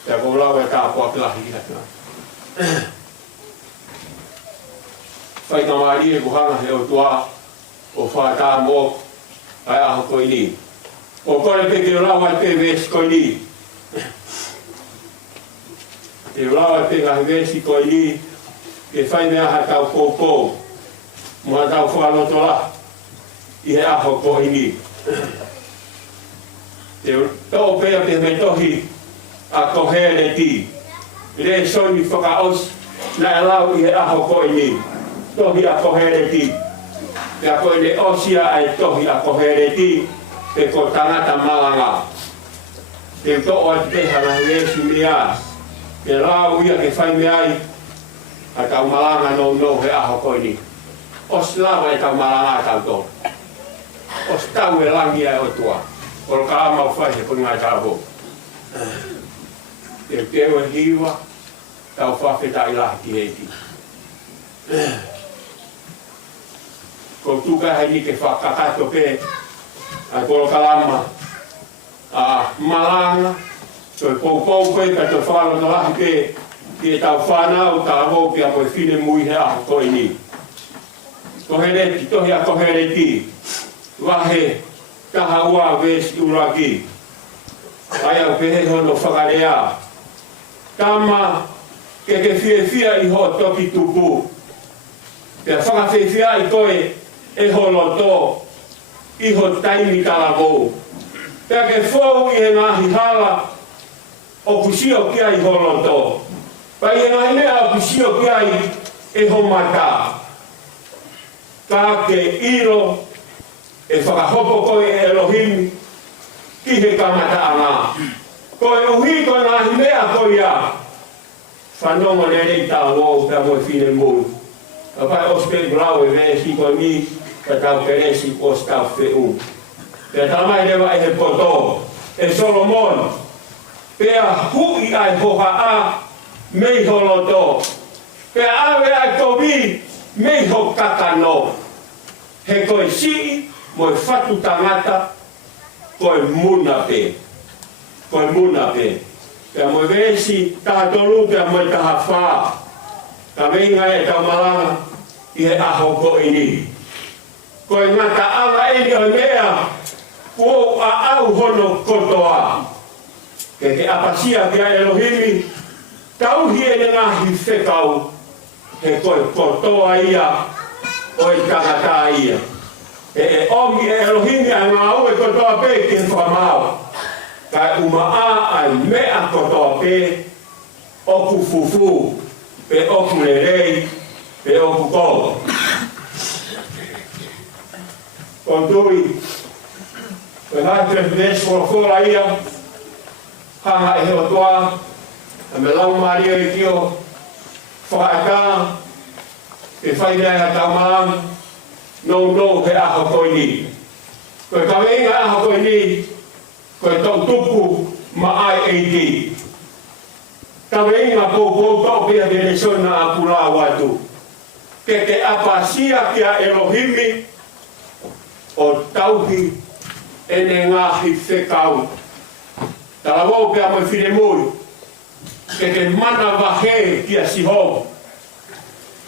Te kou lau e tāpua kilahi ki hatua. Whai ka maari e kuhanga he o tua o whaata mō ai aho koi ni. O kore pe ke lawa te vesi koi ni. Te lawa te ngahi vesi koi ni, ke whai mea ha tau kōpō. Mua tau whaloto la, i he aho koi ni. Te tō pēo te me tohi a kohere ti. Re soni whakaos na e lau i he aho koi ni. Tohi a kohere ti. Te a koe le osia ai tohi a kohere ti. Te ko tangata malanga. Te tō o te hana Yesu mea. Te lau ia ke whai me ai. A tau malanga no he aho koi ni. Os lava e tau malanga tau tō. Os tau e langi ai o tua. Oro ka ama whai he punga tāho. Te teo e hiwa. Tau whawheta i lahi ki heiti. Ko tuka hai ni ke whakakato pe. Ai koro kalama. A malanga. So e pou koe ka te whalo no lahi pe. Ki e tau whanau ta avo ki a koe whine mui he aho koe ni. Kohereti, tohi a kohereti. Wahe taha ua vesi uraki. Ai au pehe hono whakarea. Tama ke whia i ho toki tupu. Pea whakawhiwhia i koe e holo tō. I ho taimi talako. Pea ke whou i he ngahi hala. O kusio kia i holo tō. Pai e ngahi mea o kusio kia i e ho mata. Ka ke iro e whakahopo koe e Elohim ki he kamata anga. Koe uhi koe ngahi mea koe ia. Whanongo nere i tā wau pia moe whine mūru. Ka pai ospe grau e vea si koe mi ka tau peresi o stau whiu. Pea tamai rewa e he poto. E Solomon pea hui ai hoha a mei holo tō. Pea awe ai kobi mei ho kakano. He koe si moe whatu tangata koe muna pe. Koe muna pe. Pea moe vesi tātolu pea moe taha whā. Ka meinga e tau malanga i he aho koe ni. Koe ngata anga eni o mea kuo a au hono kotoa. Ke te apasia kia Elohimi tauhi e ngahi whekau he koe kotoa ia o i tangata ia. E omi e Elohimi a ngā ue kotoa pe ki he whamau. Kai umaa ai mea kotoa pe oku fufu, pe oku lerei, pe oku kou. Kontui, koe hātere whines whora ia, hanga e heo toa, a me lau maria i kio, whaaka, e whainea ha tau maang, no he aho koe ni. Koe kaweinga aho koe ni, koe tau tupu ma ai eiti. Kaweinga pou tau pia venesona a pula watu. Ke te apasia kia Elohimi, o tauhi ene ngahi whekau. Tarawau pia moe whine muri, ke te mana wahe kia siho,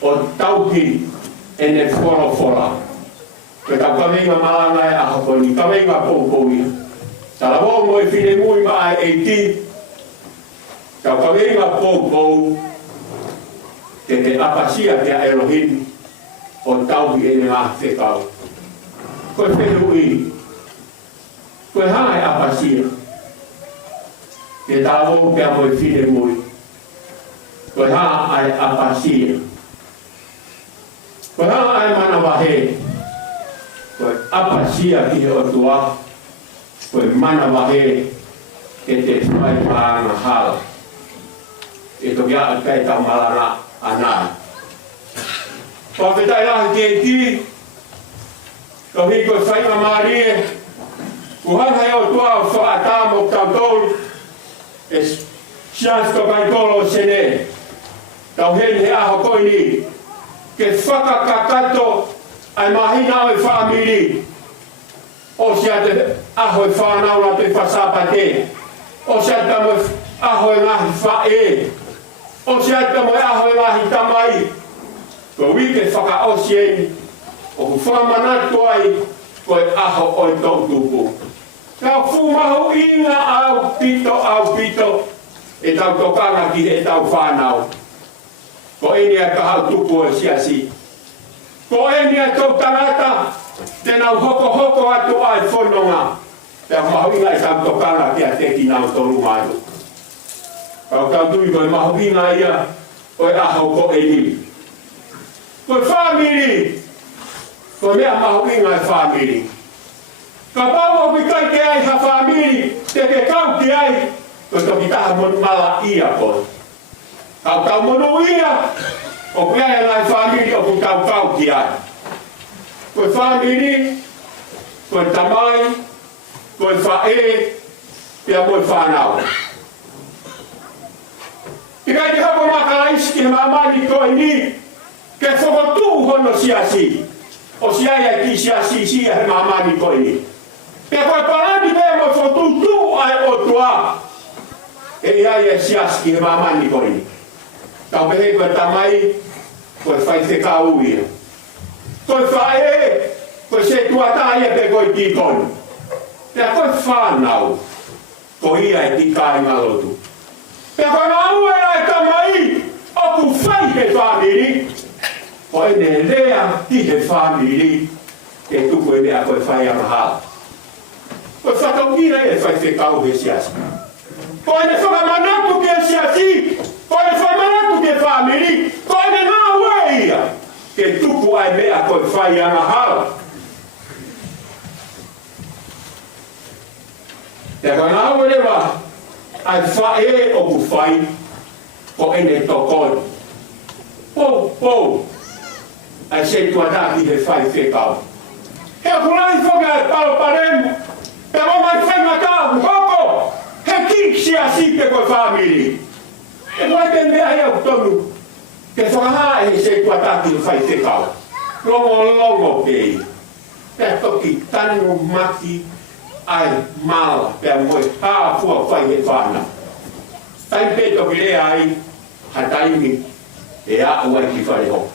o tauhi ene whora. Ke tau kaweinga malanga e aho koe ni, kaweinga pou ia. Tarawau moe whine muri ma ai eiti, tau kaweinga pou, ke te apasia kia Elohim, o tauhi ene ngahi whekau. Koe wheru i, koe hae apasia, ke tāwau pia moe whine mui, koe hae apasia, koe hae mana wahe, koe apasia ki he otua, koe mana wahe, ke te whai paanga hala, e toki a kai tau malana anai. Whawhetai lahi ke ti, ko hiko whainga marie, kuhanga e o tua o whaatamo tautou, e sians ko kai kolo sene, tau hen he aho koe ni, ke whakakakato ai mahina o e whaamiri, o sia te aho e whanau la te whasapate, o sia te mo aho e ngahi whae, o sia te mo aho e ngahi tamai, ko wike whaka o sieni, o ku whamanatu ai, koe aho o tō tupu. Ka fumahu inga au pito, e tau tokanga ki e tau whanau. Ko enia ka hau tupu o siasi. Ko enia tō tangata, tenau hoko atu ai whanonga. Pea mahu inga e tau tokanga ki a te ki nau tōru maiu. Kau tau tui koe mahu inga ia, koe aho ko eni. Koe family, koe mea mahu inga e family. Ka pau o kai ke ai ha family, te ke kau ki ai, koe toki taha monu mala ia koe. Kau tau monu ia, o kia e nai family o ku kau ki ai. Koe family, koe tamai, koe whae, pia koe whanau. I kai te hako makaraisi ki he mamani koe ni, ke whakotū hono siasi. O siaia ki siasi sia he mamani koe ni. Ke koe parani mea mo whakotū ai o tua. E iaia siasi ki he mamani koe ni. Tau pehe koe tamai, koe whai whekau ia. Koe whae, koe se tuata ia pe koe ki konu. Pea koe whanau, ko ia e ki kai malotu. Pea koe maua e tamai, oku whai he family, o e ne lea ki he family, e tuku e mea koe whai amaha. Koe whakaukira e whai whekau he siasi. Koe ne whakamanatu ke siasi, koe ne whamanatu ke family, koe ne maua ia, ke tuku ai mea koe whai amaha. Te kanau e lewa, ai whae o ku whai, ko ene tokon. Pou, ai se tuataki he whai whekau. He kurai whoka e palo paremu, pe mamai whai matau, hoko, he ki siasi pe koe family. E koe te mea ia utonu, ke whakaha e se tuataki he whai whekau. Longo pei, pe toki tanu maki, ai mala pe moe ha fua fai e fana tai pe to bile ai hataimi e a o ai ki fai ho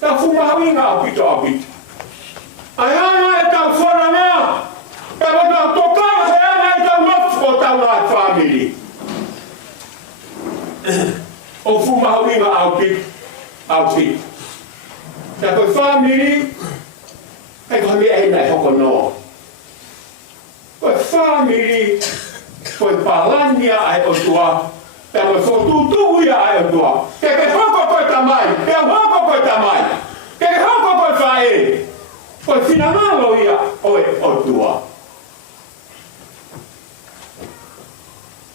ta fuma winga pito ai ana e ta fora na pe mo ta toka e ana e ta mo ta na family o fuma winga au pit ta ko family e ko mi e na ho no koe family, koe palania ai o tua, pe koe whotutuia ai o tua, ke hoko koe tamai, ke hoko koe tamai, ke hoko koe whae, koe whinamalo ia oe o tua.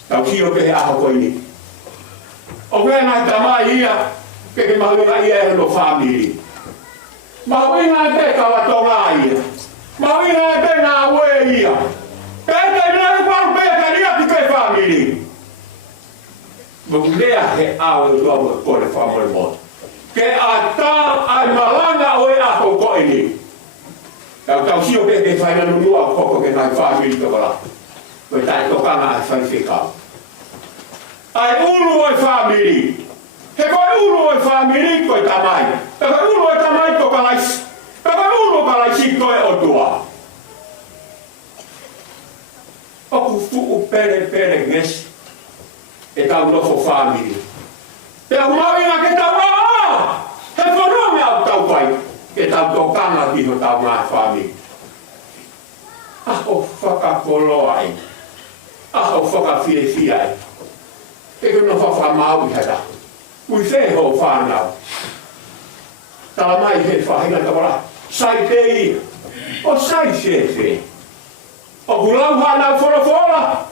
Tau kio ke he aho koe ni. O koe nai tamai ia, ke mahuinga ia e no family. Mahuinga e te kawatonga ia, mahuinga e te ngā ue ia, Peta ina e kwau peta ria ki koe family. Mungulea he au e tua kore whamore mo. Ke a tā ai malanga o e ako koe ni. Tau sio pe ke whaina nunua koko ke nai family to wala. Koe tai tokanga ai whai whekau. Ai ulu o e family. He koe ulu o e family koe tamai. He koe ulu o e tamai ko kalaisi. He koe ulu o kalaisi koe o tua. Oku fuku pere ngesi e tau nofo family. Te umawinga ke tau he whanonga au tau pai ke tau tokanga kiho tau ngā family. Aho whakakoloa ai. Aho whakawhiawhia ai. E kono whawhamau i hata. Ui wheho whanau. Tala mai he whahinga tawara. Sai te ia. O sai whe. O kulau hanau whora.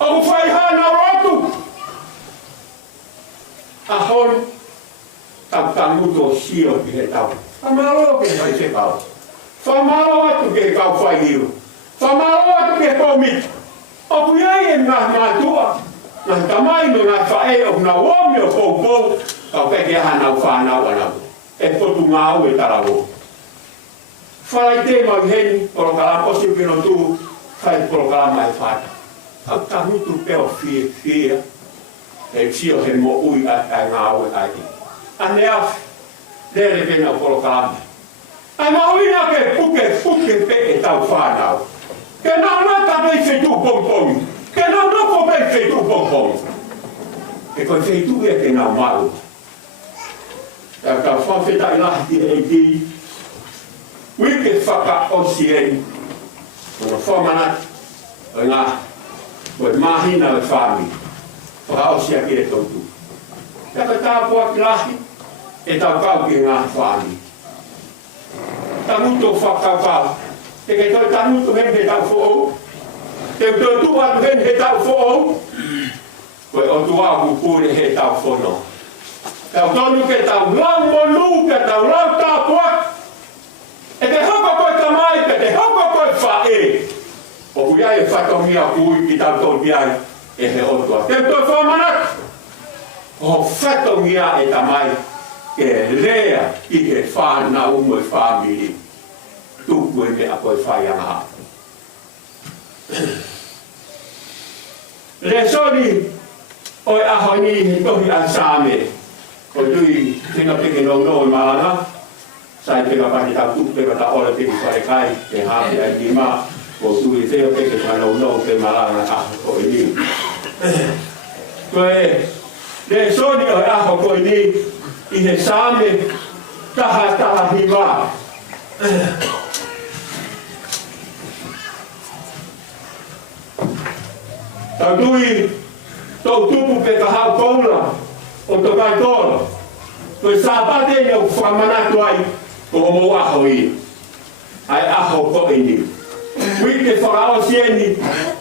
O ku whai hanau rotu. Ahon, tau tanguto sio ki he tau. Whamaro ke mai se kau. Whamaro atu ke kau whai hiu. Whamaro atu ke komit. O ku iai e ngā mātua. Ngā tamai no ngā whae o ngā womi o kou. Kau peke hanau whanau anau. E potu ngā au e tarabo. Whalai te mau heni, porokalama, o siu kino tū, whai porokalama e whata. Au tahutu peo whia, e sio he mo ui ai ngā ue ai. Ane au, lere pena o porokalama. Ai mauina ke puke pe e tau whanau. Ke nā ta pei whetu pongpong. Ke nā ko pei whetu pongpong. E koe whetu e ke nā maru. Ka whawheta i lahi e ki. Wike whaka osi e. Kona whamanat. O ngā. Koe mahina le whami. Whaka osi a ki e tautu. Ka tāpua ki lahi. E tau kau ki ngā whami. Tanuto whakawhau. Te kei toi tanuto hen he tau who'ou. Te toi tuatu hen he tau who'ou. Koe o tuahu pūre he tau whono. Tau tonu ke tau lau monu, ke tau lau tāpuak. E te hoko koe tamai, ke te hoko koe whae. O kuia e whatongia pui ki tau tau piai e he otua. Te toi whamanak. O whatongia e tamai. Ke lea ki he whāna umo e whāmiri. Tuku e me a koe whaianga. Le soni oi ahoni he tohi a sāme. O tui tina peke no e malanga. Sai peka paki tau tuku peka ta ora peki whare kai. Ke hāpi ai ki mā. O tui teo peke ta no pe malanga a koe ni. Koe le soni oi aho koe ni. I he sāme taha hiwa. Tau tui tau tupu pe ka hau koula o to kai tōra. Koe sāpate ni au whamanatu ai ko homo aho i. Ai aho ko ini. Wike whakao sieni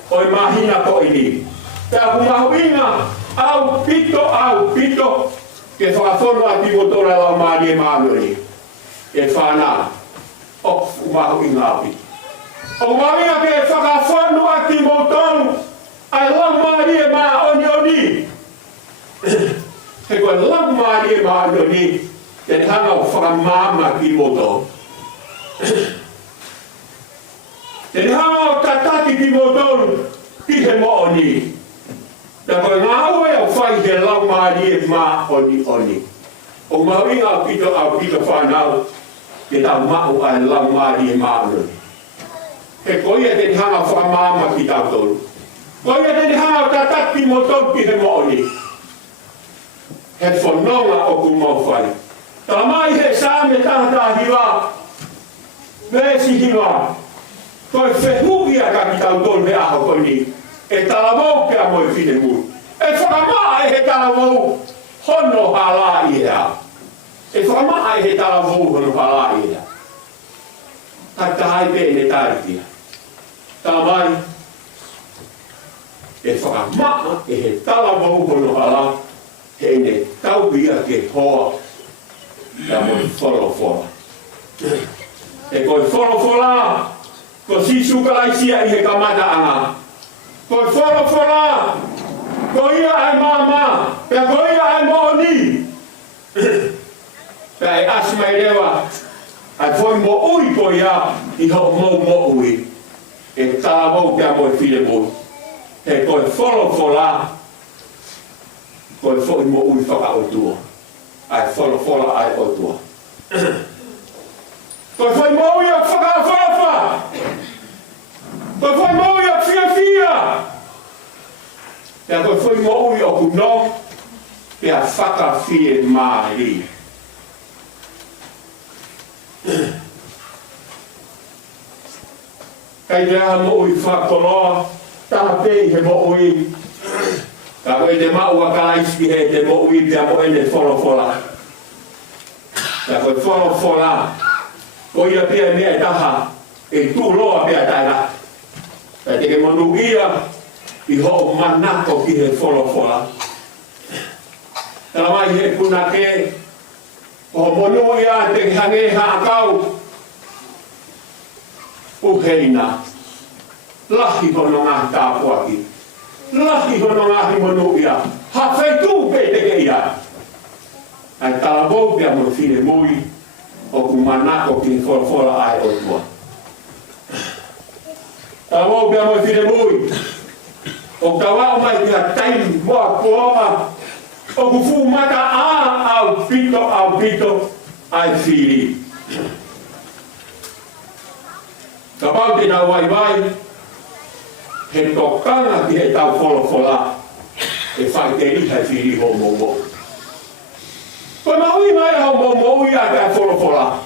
oi mahina ko ini. Tau kumahu inga au pito. Ke whakafono a timotora lau maari e maamuri. E whanā. O umahu i ngāpi. O maringa ke whakafono a timotora ai lau maari e maoni. He koe lau maari e maoni. Ke ni hanga o whakamama ki moto. Ke ni hanga o tataki ki moto ki he mooni. Ta koe ngā ue au whai he lau maari e mā oni. O mawinga au pito whanau ke tau mau ai lau maari e mā oni. He koe e te ni hanga whakamama ki tau tolu. Koe e te ni hanga o tataki mo tolu ki he mooni. He whanonga o ku mau whai. Ta mai he sāme tahata hiwa. Vesi hiwa. Koe whehukia ka ki tau tolu he aho koe ni. E talavou ke a moi fine muru. E whakamaa e he talavou hono hala i ea. E whakamaa e he talavou hono hala i ea. Takai pe ne taritia. Tamai. E whakamaa e he talavou hono hala. He ne taubia ke hoa. Ka moi whorofora. E koe whorofora. Ko sisu kalaisia i he kamata anga. Koe whorofora, ko ia ai mama, pia ko ia ai mooni. Pia e asmai rewa, ai foi mo ui ko ia, i ho mo ui. E talavou pia mo e file mo. E koe whorofora, koe foi mo ui whaka o tua. Ai whorofora ai o tua. Koe foi mo ui a whaka whorofora. Koe foi mo ui a fia. Pea koe foi mo ui o kuno, pea whakawhie maari. Kai rea mo ui whakoloa, taha pei he mo ui. Ka koe te mau a kalaiski he te mo ui pea mo ene whorofora. Pea koe whorofora, ko ia pea mea taha, e tū loa pea taira. Pea te ke monu ia, i ho manako ki he whorofora. Tala mai he puna ke, o monu ia te hange haakau. Uheina, lahi hono ngahi tāpuaki. Lahi hono ngahi monu ia, hawhaitu pe te ke ia. Ai talavou pia mo fine mui, o ku manako ki he whorofora ai o tua. Talavou pia mo fine mui, o kawa o mai kia taimi moa kuoma, o kufu mata au pito, ai whiri. Ka pau te nau vai, he tokanga ki he tau wholofola, e whai te riha whiri ho mo. Koe maui mai hau mo ia te wholofola.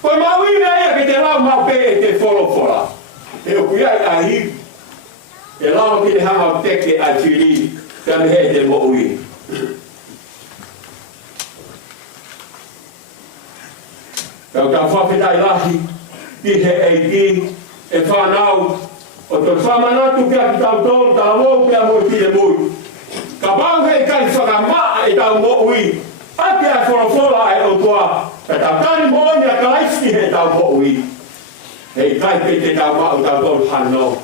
Koe maui mai ia ke te lau mau pe e te wholofola. E o kuiai a hi, e lau ki te hanga teke a whiri, ka me he te mo ui. Kau ka whawhetai lahi, ki he eiki, e whanau, o te whamanatu kia ki tau tōru, tā wau kia mo ki le mui. Ka pau hei kai whakamaa e tau mo ui, ake a whorofora e o toa, ka tau kani mooni a ka laiski he tau mo ui. Hei kai pe te tau maa o tau tōru hanau.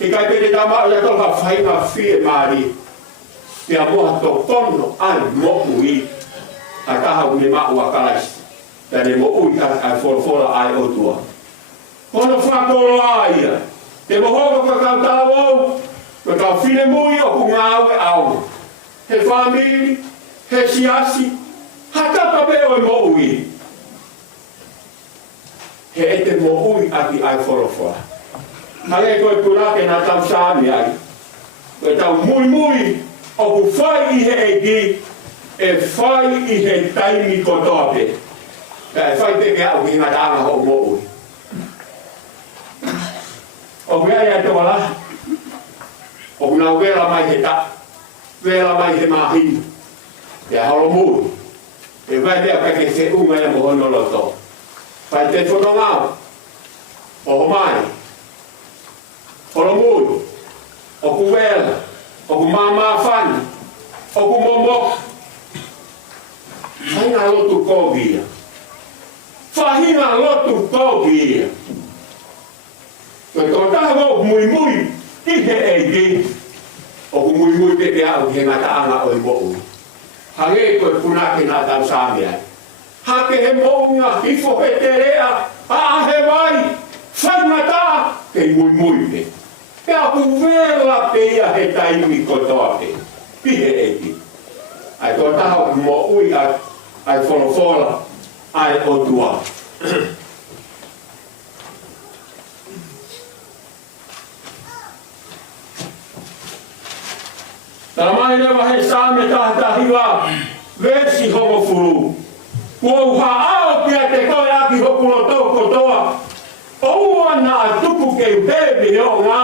Hei kai pe te tau maa o tau tōru ka whainga whie maari, kia moha tō tono ai mo ui, a kaha une maa ua ka laiski. Tane mo ui a whorofora ai o toa. Kono whakoro aia, te mohoko ka kau tāwau, ka kau whine mui o ku ngāwe au. He whamiri, he siasi, hatapa pe oi mo ui. He ete mo ui aki ai whorofora. Hale koe purake nā tau sāmi ai. Koe tau mui o ku whai i he eki, e whai i he taimi kotoa pe. Ka e whai peke au ki ngata anga ho mo ui. O wea ia te wala, o kuna wela mai he ta, wela mai he mahi, e holo mui, e vai te apeke se unga ia mohono loto. Pai te whono ngau, o ho mai, holo mui, o ku wela, o ku mama whani, o ku momok, whainga lotu kōgia, whahinga lotu kōgia. Koe tō tāho mui, i he eiki, o ku mui pepe au he ngata anga o i mo'u. Hage koe punake nā tau sāmi ai. Hake he mo'unga, hifo he te rea, he vai, whai ngata, kei mui pe. Pea ku wela pe ia he taimi kotoa pe, i he eiki. Ai tō tāho mo'ui ai wholofola, ai o tua. Tā mai rewa he sāme tāta hiwa, vesi homo furu. Kua uha ao kia te koe aki hokuno tau kotoa, o ua nā tuku kei pepe o ngā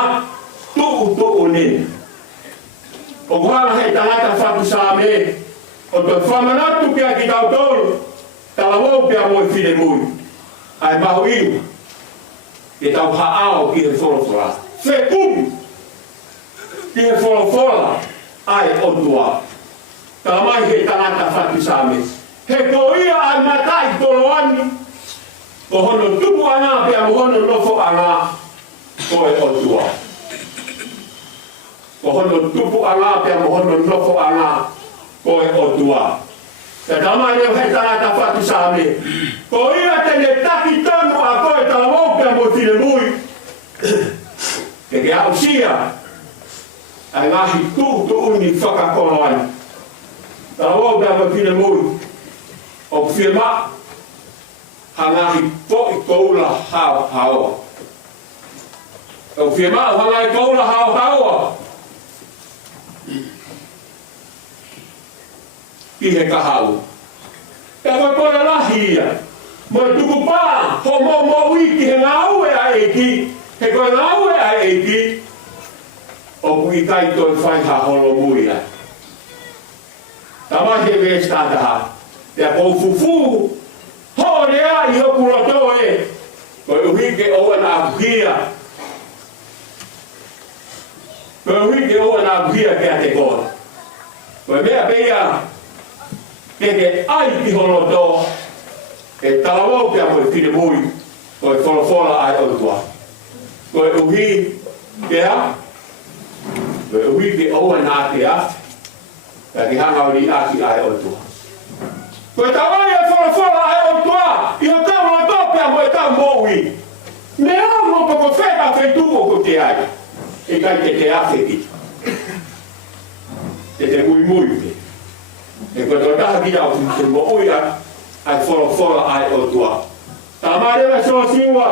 tuku nene. O kuhana he tangata whatu sāme, o te whamanatu kia ki tau tōru, tala wau pia moe whine mui. Ai mahu iu, ke tau ha ao ki he wholofora. Whe kum, ki he wholofora, ai o tua. Ka mai he tangata whatu sāme. He ko ia ai matai tolo ani. Ko hono tupu anga pia mo hono nofo anga. Ko e o tua. Ko hono tupu anga pia mo hono nofo anga. Ko e o tua. Ka tamai reo he tangata whatu sāme. Ko ia tene taki tonu a koe talamau pia mo tine mui. Ke au sia. Ai ngahi tu uni whakakoro ai. Tala wau pia mo tine mui. O whiema, ha ngahi po i koula hao. O whiema, ha ngahi koula hao. Ki he kahau. Pea koe kore lahi ia. Mo e tuku pā, ho mo wiki he ngāue a eiki. He koe ngāue a eiki. O kui kai toi whai ha holo mui ai. Tama he vēs tātaha. Pea kou fufu, ho rea i hoku roto e. Koe uhike oa nā kuhia. Koe uhike oa nā kuhia kia te koe. Koe mea peia, ke ai ki holoto, e talawau pia koe whine mui, koe wholawhola ai otua. Koe uhi kea, koe uhike oa nā kea, ka ki hanga ori aki ai otua. Koe tawai e wholawhola ai o tua, i o tau no tōpia mo e tau mōui. Me amo poko wheka whetuko ko te ai. E kai te awheki. Te mui pe. E koe tō taha ki au te mōui ai wholawhola ai o tua. Tā mai rewa so siwa,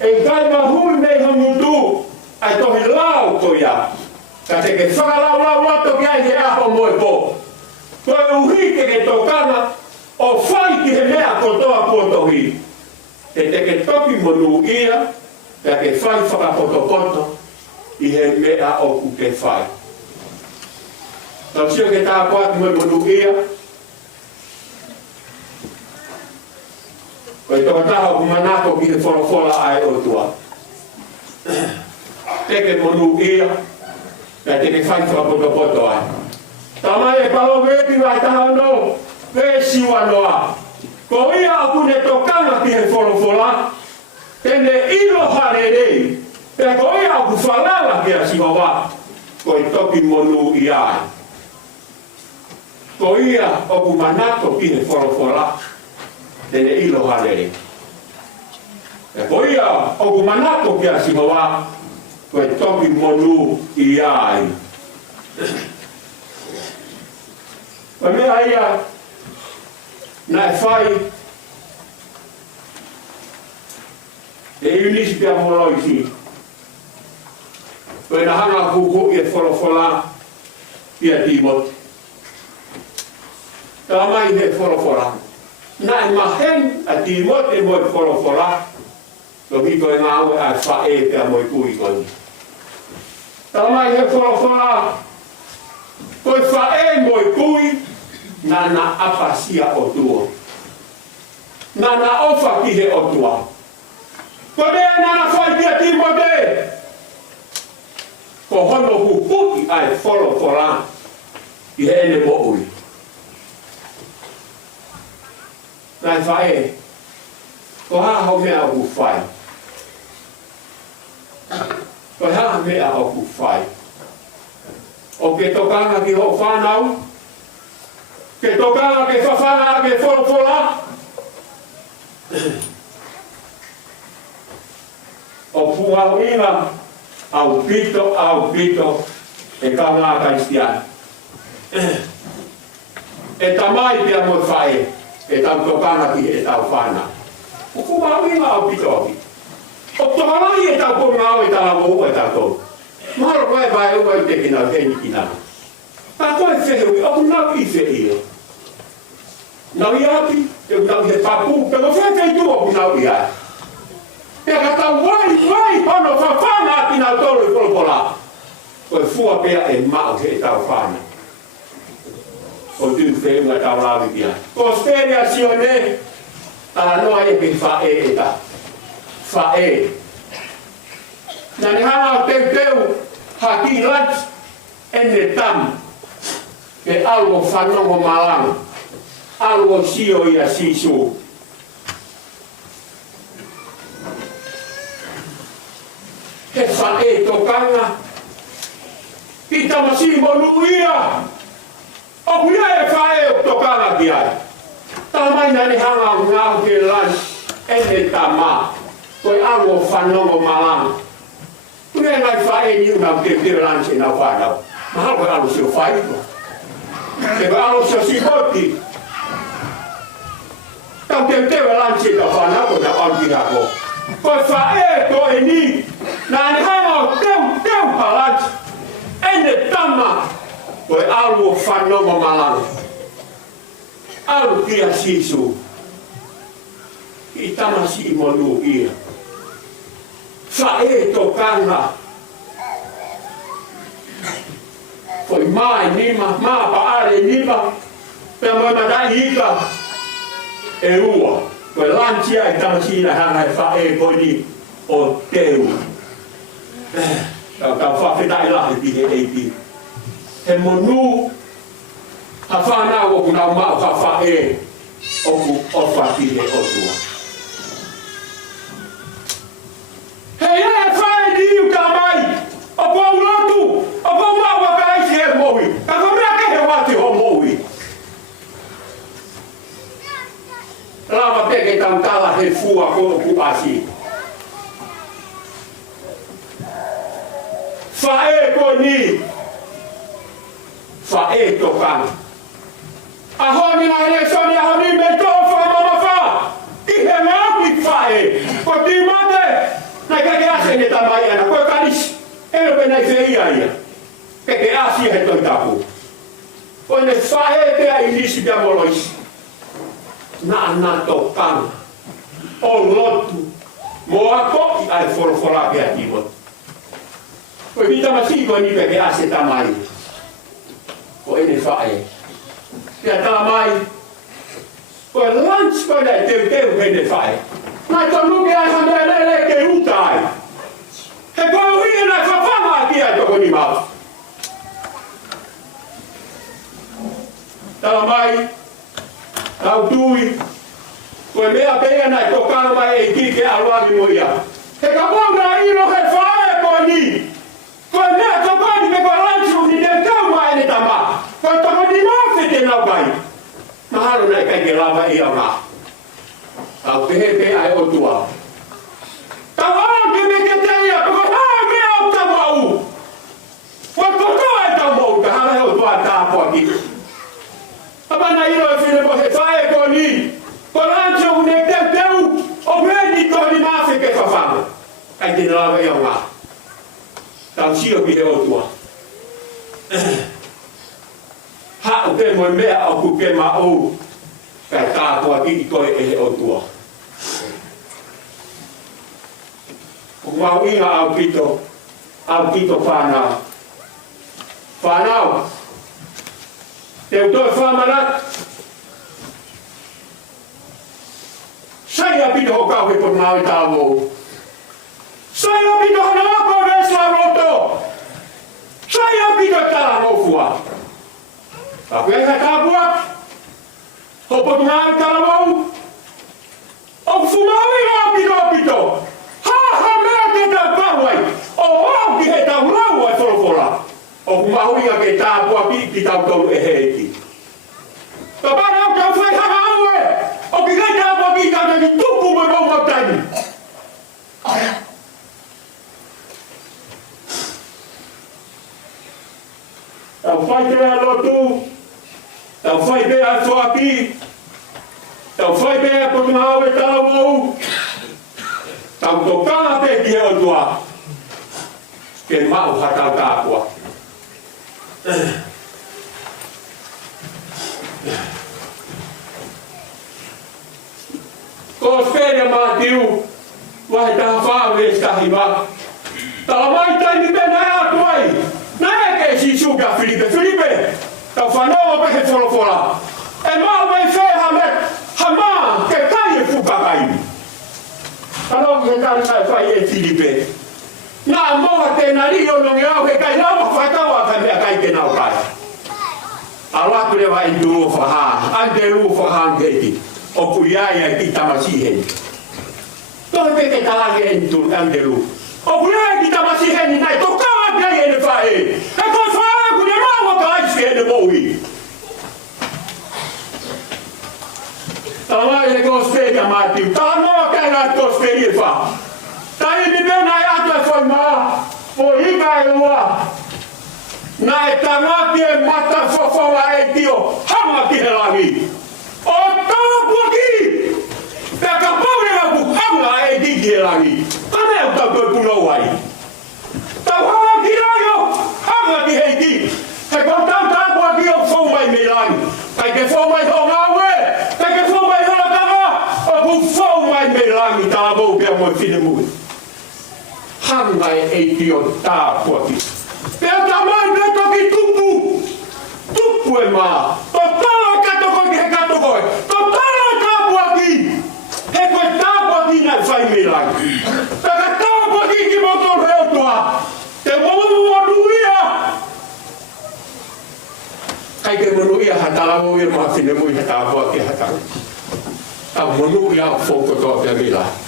e kai mahui me hamutu ai tohi lau ko ia ka te ke whakalau lau lato ki ai he aho moe po koe uhike ke tokana o whai ki he mea kotoa kotohi te ke toki monu ia ka ke whai whakakotokoto i he mea o ku ke whai tau sio ke tā koati monu ia koe toka taha ku manako ki he wholofola ai o tua teke monu ia ka teke whai whakakotokoto ai tamai e palo vepi vai taha no ve siwa noa ko ia aku ne tokanga ki he wholofola tene ilo hare rei e ko ia aku whalala ki a siwa koe toki monu ia ai ko ia oku manako ki he wholofola tene ilo hare e ko ia oku manako ki a siwa koe toki monu ia ai koe mea ia na e whai e unisi pia moloisi koe na hanga kuku i e wholofola pia Timoti tā mai he wholofola na e mahen a Timoti e moe wholofola to hiko e ngā ue a whae pia moe kui koni tā mai he wholofola koe whae moe kui nana apasia o tua nana ofa ki he o tua ko mea nana whai pia Timoti ko hono hupuki ai wholofola i he ene mo ui nai whae ko haho mea o ku whai ko haho mea o ku whai o ke tokanga ki ho whanau ke tokanga ke whawhanga ke wholofola o puau inga au pito e ka ngā kaistian e tamai pia mo whae e tau tokanga ki e tau whana o puau inga au pito aki o tohalai e tau pongau e tau lau e tau tau maro koe vai ua i te kina heni kina ta koe whehui o nau i whehio nau i api e nau he papu pe ko whewhei tua o nau i ai e ka tau wai hono whawhana ati nau tolu i polopola koe fua pea e mao he tau whana o tu whenua tau lawi pia ko speria sione ta noa e pe whae e ta whae na ni hana o teu haki lunch ene tam ke algo whanongo malang algo sio ia sisu he whae tokanga i tamasimo nuia o kuia e whae tokanga ki ai tamai na ni hanga o ngau ke lunch ene tama koe algo whanongo malang Tune ngai whae ni unam te lanche na whanau. Mahal koe alo sio whae ko. Te koe alo sio sikoti. Tau te lanche na whanau ko na alpira ko. Koe whae ko e ni. Na ni hanga o teu palanche. Ene tama. Koe alo whanongo malang. Alo kia sisu. I tamasi monu ia. Whae tokanga. Foi mai nima, ma paare nima. Pea moe madai hika. E ua. Koe lanchia e tamasina hanga e whae koni o teu. Tau whawhetai lahi ki he eiti. He monu. Ha whanau o kunau mau ha whae. Oku ofa ki he otua. Hei e whae diu ka mai, o pau lotu, o pau maua ka aisi e mohi, ka whamea ke he wati ho mohi. Lava teke tau tala he fua kono ku asi. Whae ko ni, whae tokanga. Ahoni na ele soni ahoni me tofa mama fa, i he ngau ki whae, ko ti mate, ase ne tamai ana koe karis. Eno pe nei se ia. Ke asia he toi tapu. Koe ne whahe pea I nisi pia moloisi. Na tokana. O lotu. Mo ako I ai forofora pea timot. Koe vita masiko ni pe ase tamai. Koe ne whahe. Pea tamai. Koe lunch koe nei teu he ne whahe. Nai tonuke ai hanelele ke utai. He koe uia nai whawhanga kia toko ni mau. Tala mai, tau tui, koe mea pea nai tokana mai ei kike aluari mo ia. He ka ponga ino he whae koe ni. Koe mea tokani me koe lansu ni te tau mai ne tama. Koe toko ni mafe te nau kai. Mahalo nai kai ke lava ia maa. Tau pehe pea e otua. Tau aake me ke teia, pako haa mea o tau au. Koe kotoa e tau mou, ka hala he otua tāpua ki. Abana ilo e fine mo he whae ko ni. Ko lancho une teu, o pēni ko ni mafe ke whawhama. Kai te lawa i o ngā. Tau sio ki he otua. Ha o ke moe mea o ku ke ma ou. Kai tātua ki I koe e he otua. O mau inga au kito whanau. Whanau. Te utoi whamarat. Sai a pito ho kau he por mau I tāwou. Sai a pito ho na ako resla roto. Sai a pito tala nofua. Aku e hea kāpua. Ho por mau I tāwou. O fumau I ngā pito. Ha mea ke tau pauai. O au ki he tau lau ai wholofola. O kumahuinga ke tāpua ki tau tolu e heiti. Ka para au tau whai hanga aue. O ki kai tāpua ki tau ki tupu me mau mautani. Tau whai pēa lotu. Tau whai pēa soaki. Tau whai pēa ko tuna aue tāwou. Tau tokana pe ki he otua. Ke mau hatau tāpua. Ko speria mātiu, wahe taha whāwes tahi wā. Tala mai taimi pena e atuai. Nā e kei si suga Filipe. Tau whanau pe he wholofola. E mau mei wheha me ha mā ke kai e whukakai. Tala ke kai kai whai e Filipe. Nā moha tēnā ri o nongi au he kai lawa whakawa kai mea kai ke nau kai. Alaku rewa I duo whaha, ante luo whaha ngeti. O kuiaia ki tamasiheni. Tohe peke talage entu ante luo. O kuiaia ki tamasiheni nai tokawa pia ene whae. E ko whae kune maua ka aiske ene moui. Talai e kosperia mātiu. Tānoa kai nā kosperia wha. Tai mi mena e atu e whai maa. Po hika e ua. Nā e tangati e mata whawhawa e tio. Hanga ki he langi. O tāpua ki. Pea ka paure aku hanga e ki he langi. Kane au tau koe punau ai. Tau hanga ki raio. Hanga ki he ki. He ko tau tāpua ki o whau mai me langi. Kai ke whau mai ho ngawe. Kai ke whau mai ho tanga. O ku whau mai me langi tā vau pia moi whine mui. Hanga e ki o tāpua ki. Pea tamai me toki tupu. Tupu e mā. To talo katoko ki he katokoi. To talo tāpua ki. He koe tāpua ki nai whai me langi. Pea tāpua ki motor reo toa. Te momu nuia. Kai ke monuia hatalawo ia maa whine mui he tāpua ki hatang. Tau monuia o whoko toa pia me langi.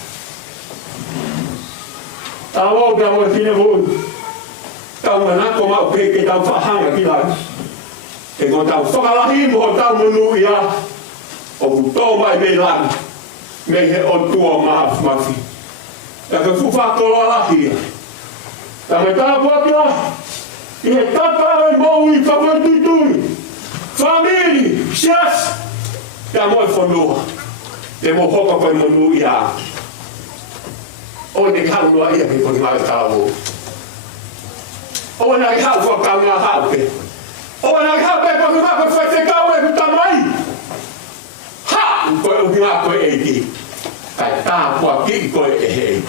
Tāwau pia moi whine mui. Tau manako mau peke tau whahanga ki lai. E ko tau whakalahi mo tau manu ia. O ku tō mai me langi. Me he o tua mafi. Ta ka whakolo alahi ia. Ta me tāpua ki lai. I he tata e mau I whapatutui. Famili, sias. Te moi whanua. Te mo hoka koe manu ia. O ne hau noa ia ki koni mai tāwo. O na hau fo ka ngā hau pe. O na hau pe koni mai ko te kau e kuta mai. Ha! Ko e uhi ngā koe e ki. Kai tā kua ki koe e hei.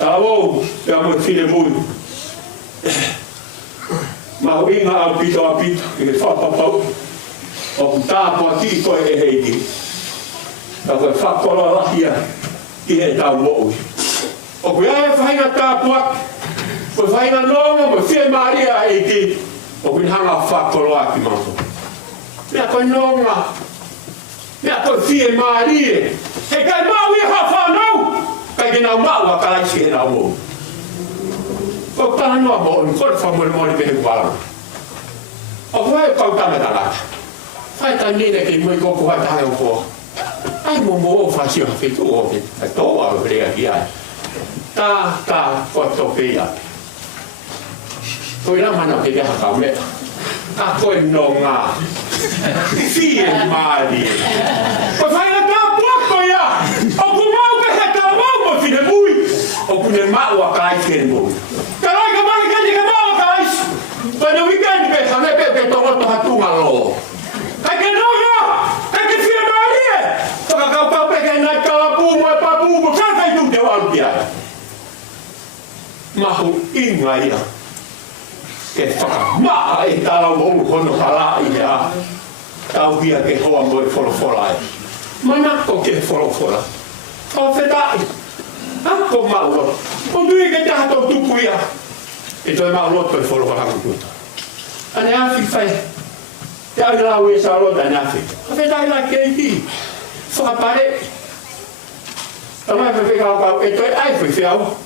Tāwo, e amo fine mui. Ma o inga au pito a pito, i me whapapau. O ku tā kua ki koe e hei ki. Ta koe whakoro lahia ki he tau mo'ui. O ku ia e whainga tā kua, koe whainga nonga mo whie maria e ki, o ku hanga whakoro a ki mato. Mea koe nonga, mea koe whie maria, he kai mau i ha whanau, kai ki nau mau a karaisi he nau mo'u. Ko tāna noa mo'ui, kore whamore mori me he kuala. O ku hei kau tāna tāngata. Whai tā nene ki mui koko hai tāhe o kua. Ai mo mo o whasio ha whitu o ke. Ai tō au rea ki ai. Tā koto pe ia. Koe rā mana ke teha kau mea. A koe no ngā. Fie maari. Koe whaina tā puako ia. O ku mau pe he tā mau mo whine mui. O ku ne mau a kai kere mui. Ka rai ka mai kani ka mau a kai. Koe ne weekend pe hane pe tongoto hatunga loo. Kai ke nonga. Kai ke fie maari e. Toka kau peke nai kawa pumo e papumo. Ka kai tu te walu ki ai. Mahu inga ia. Ke whakamaa e tālau o hono hala i hea. Tau hia ke hoa mo e wholofola e. Manako ke wholofola. Tau whetai. Ako mauro. O nui ke taha tau tupu ia. E toi mauroto e wholofola kukuta. Ane awhi whai. Te au lau e sa rota ane awhi. A whetai la kei ki. Whakapare. Tamai whewhekau kau e toi ai whi whiau.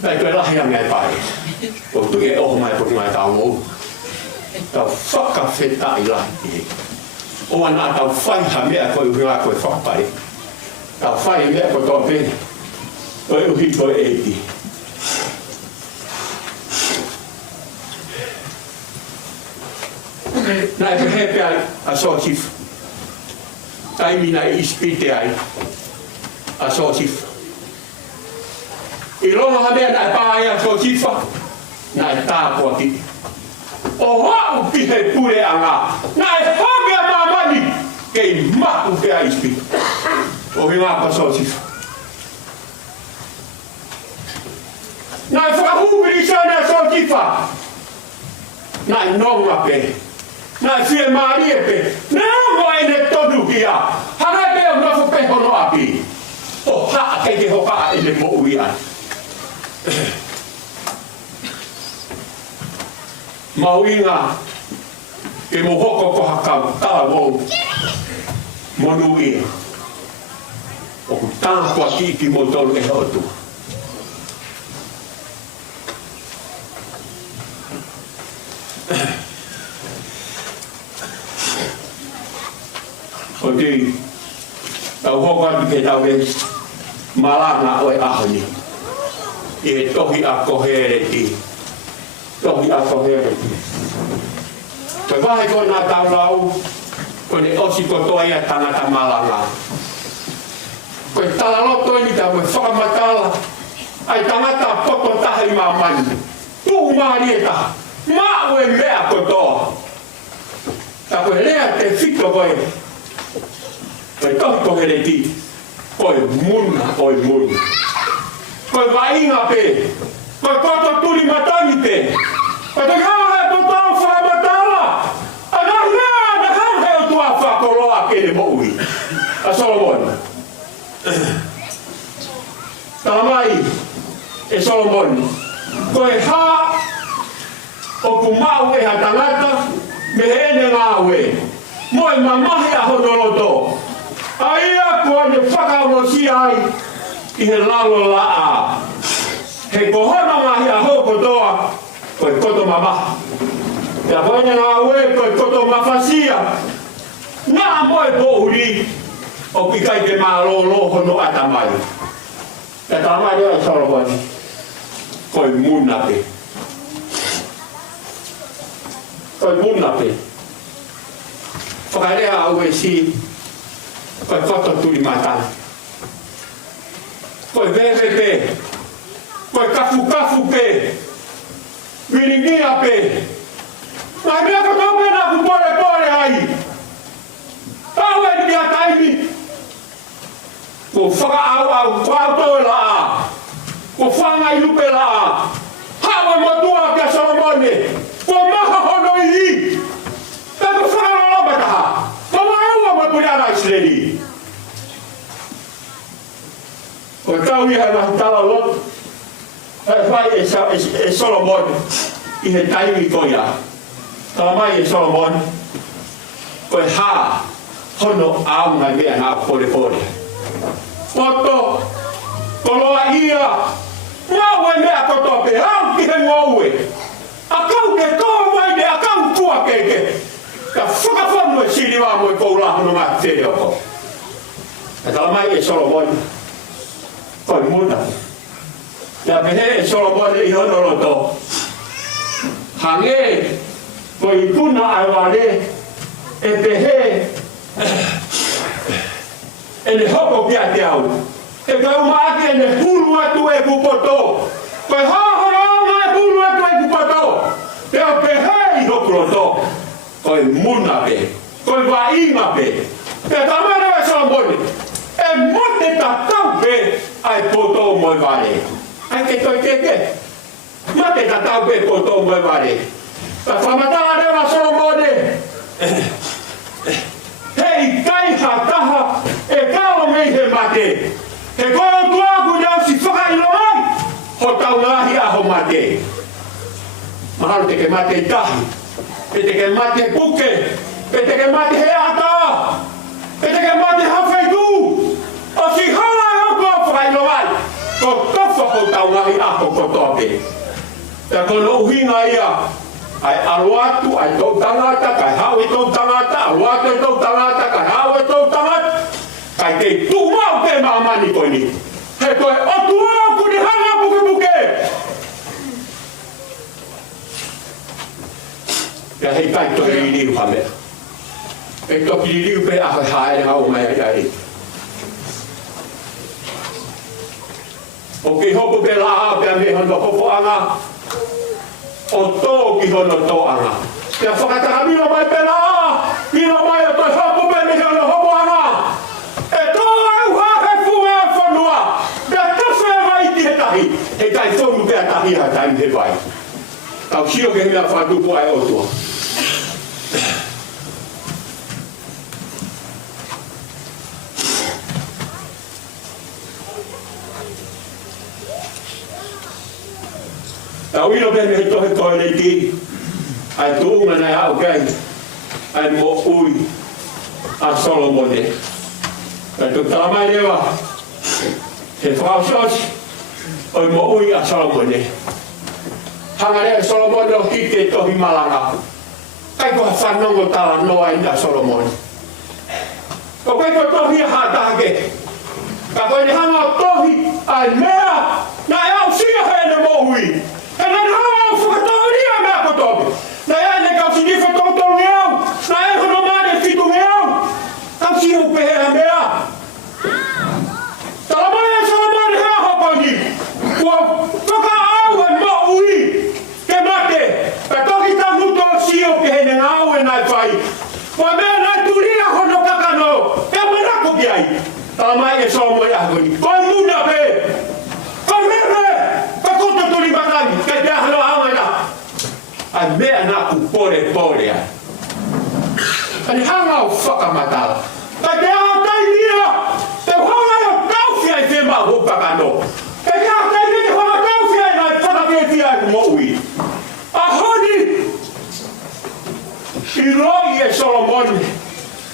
Kai toi lahi a mea pare. O tu e oho mai poti mai tau mou. Tau whakawheta i lahi ki he. O ana tau whaiha mea koe uhi ngā koe whakapare. Tau whai mea koe tō pene. Koe uhi koe e ki. Nai pehepe ai a sōtif. Taimi nai ispite ai a sōtif. I rongo ha mea nai pāia a sōtifa. Nai tāpua ki. O hau ki he pure a ngā. Nai hoge a mamani. Kei maku ke a ispi. O hi ngā pa sōtifa. Nai whakahupiri sana a sōtifa. Nai nonga pe. Nai whie maari e pe. Nongo e ne tonu ki a. Hanai pe o nafu pe hono api. O haa kei ke hoka e ne mo ui ai. Mauinga ke mo hoko ko hakau tala mou monu ia o ku tāna kua ki mo tolu e hotu o ti tau hoko atu ke tau e malanga o e ahoni e tohi a kohere ti tohi a kohere ti. Koe wahe koe nā tau lau, koe ne osi kotoa ia tangata malanga. Koe tala loto ni tau e whakamatala, ai tangata poto taha i mamani. Tuhu maarieta, maa ue mea kotoa. Ta koe lea te whito koe, koe tohi kohere ti, koe muna oi muna. Koe vainga pe, koe koto tuli matangi pe, koe te kaha e potao whakamatala, a nahi mea na kaha e o tua whakoroa kene moui, a Solomon. Tala mai e Solomon, koe ha o ku mau e ha tangata, me hene ngā ue, moe mamahi a honoloto, a ia kua ne whakarosi ai, I he lalo la a. He kohona mahi a hoko toa, koe koto mama. Ia koene ngā ue, koe koto mafasia. Nā moe pohuri, o ki kai te mā lo hono atamai. Ia tamai rea Solomon, koe munape. Koe munape. Whakarea au e si, Koe koto tuli matana. Koe veve pe. Koe kafu pe. Viringia pe. Mai mea ko tau pena ku pore ai. Tau e ni ataimi. Ko whaka au kwauto la. Ko whanga i lupe la. Hawa motua kia Solomone. Ko maha hono i. Tako whaka loba taha. Ko maua motuiara Israeli. Ko tau iha mahi tala lot. Vai e Solomone. I he taimi koia. Tala mai e Solomone. Ko e ha. Hono au ngai mea ngā pore. Koto. Koloa ia. Ngau e mea koto pe. Au ki he ngoue. A kau ke kau mai ne a kau kua keke. Ka whakawhanu e siri wā mo i koula hono ngā tere oko. E tala mai e Solomone. Koi muna. Ia pehe e Solomone i hono roto. Hange. Koi puna ai wale. E pehe. E ne hoko pia te au. E kau maaki e ne hulu atu e kupoto. Koe hahoranga e hulu atu e kupoto. Te o pehe i hoku roto. Koe muna pe. Koe wainga pe. Te tamare e Solomone. E mote tatau pe ai poto moi vale. Ai ke toi keke. Mote tatau pe poto moi vale. Ta whamatala rewa Solomone. Hei kai hataha e kao mei he mate. He koe tuaku nau si whakailo ai. Ho tau ngahi aho mate. Mahalo teke mate tahi. E teke mate puke. E teke mate he ata. E teke mate hawhaitu. O si hala e o kua whakailo ai. Ko tofa ho tau ngahi aho kotope. E kono uhinga ia. Ai aluatu, ai tau tangata, kai hau e tau tangata, aluatu e tau tangata, kai hau e tau tangata, kai te tūmau te maamani koe ni. He koe o tuau kuni hanga puke. Ja hei kai toi ririu hame. E toki ririu pe ahe hae hau mai ai. O ki hopo pe laa pe me hono hopo anga. O tō ki hono tō anga. Te whakataka mino mai pela. Mino mai o toi hopo pe me hono hopo anga. E tō au hahe fuha whanua. Te tawhi e vai ki he tahi. He kai whonu pia tahi ha taimi he vai. Tau sio ke mea whatupu ai o tua. Tau ino pe me tohe koe nei ki. Ai tuunga nei au kai. Ai mo ui. A Solomone. Ai tu talamai rewa. He whakausos. Oi mo ui a Solomone. Hangare Solomone o hike tohi malanga. Kai koha whanongo tala noa ina Solomone. Ko kai koha tohi hatake. Ka koe ni hanga o tohi. Ai mea. Na au sia hene mo ui. E nai hao whakatauria mea kotope. Nai ane kau si nifa tōtoro ngeau. Nai e hono mare fitu ngeau. Kau si hu pehea mea. Talamai e Solomone hea hopani. Kua whaka au e mo ui. Ke mate. Pe toki tau nuto o si o pehene ngau e nai whai. Kua mea nai turia hono kakano. E manako ki ai. Talamai e Solomone ahoni. Koe muna pe. Koe mebe. Tuli batani, kai te ahalo awana. Ai mea nā ku pore ai. Ani hanga o whakamatala. Kai te aho taimia, te hanga o tauwhi ai te mā hupakano. Kai te aho taimia te hanga tauwhi ai nai whakaweti ai ku moui. Ahoni! I roi e Solomone,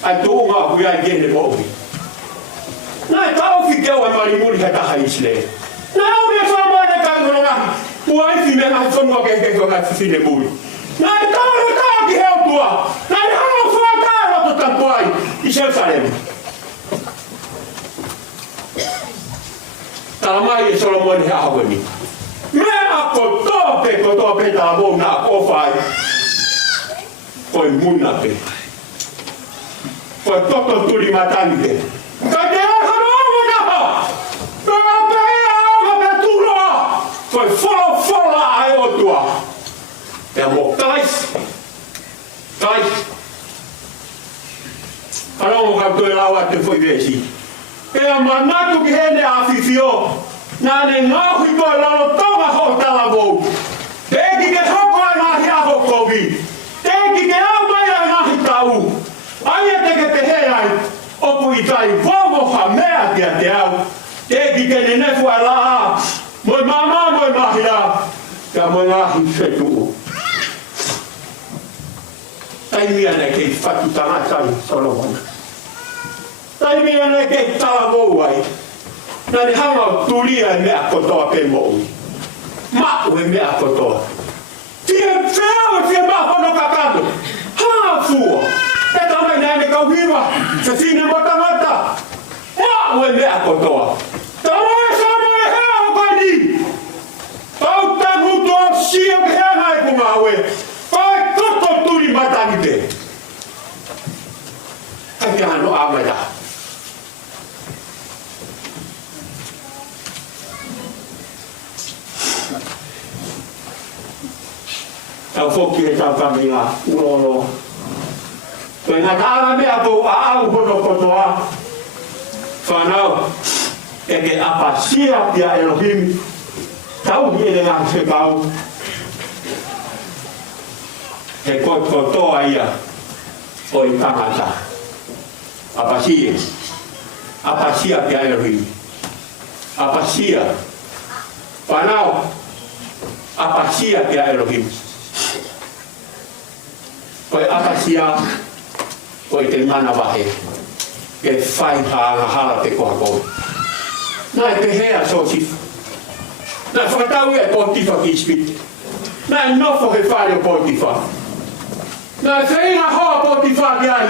ai tuunga hui ai gene moui. Nai tauwhi keu ai marimuri he taha isle. Nai au mea Solomone kai ngorongahi. Uai fi me ngai whanua ke ngai whine muri. Nai tāra tā ki heo tua. Nai hanga whakāra to tampuai i Jerusalem. Talamai e Solomone he ahawani. Mea kotope tala mou nā kowhai. Koe muna pe. Koe toto turi matani pe. tua. Te mo kais. Kais. Ano ka to lawa te foi vesi. E a manatu ki hene a fifio. Na ne ngahi ko lalo tonga ho talavou. Teki ke hoko na hia hoko vi. Teki ke au mai na hi tau. Ai te ke he ai. Oku i tai vovo ha mea kia te au. Teki ke ne nefu ala. Moi mama moi mahia. Ka moi ngahi fetu. Tai mia ne ke fatu tangata Solomon. Tai mia ne ke talavou ai. Na ni hanga tulia mea kotoa pe mo. Ma o mea kotoa. Tia fea tia ma hono kakando. Ha fua. E tamai na ne kauhiwa. Se sine mata mata. Ma o mea kotoa. Tamai sama e hea o kaini. Pau tagu to sia ke hea ngai kumawe. Pai koto turi matani te. Kai te hano amada. Tau foki e tau kamila, urolo. Koe ngā tāra mea kou a au hono kotoa. Whanau, e ke apasia pia Elohim. Tau hi ere ngā whekau. He kotoa ia, o i tangata. Apasia. Apasia pia Elohim. Apasia. Whanau, apasia pia Elohim. Koe apasia, koe te mana wahe, ke whai hala te koha koe. Nā e pehea sōsifa. Nā whakatau e pōtifa ki spiti. Nā e nofo he whare o pōtifa. Nā e whainga hoa pōtifa ki ai.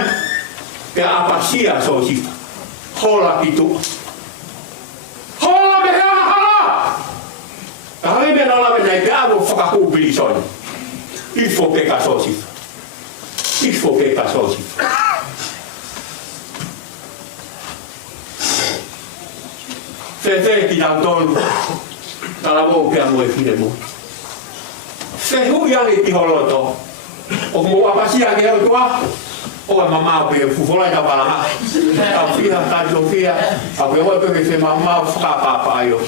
Ke apasia sōsifa. Hola ki tua. Hola me hea hala! Ka hoi me nalawe nei te awo whakahūpili soni. Ifo peka sōsifa. Ifo que pasó así. Se que ya todo la boca muy firme. Se huya ni tiholoto. O mo apasia que eu tua. O mamá pe fufola da bala. A filha tá de Sofia. A pegou pe se mamá fica papai eu. O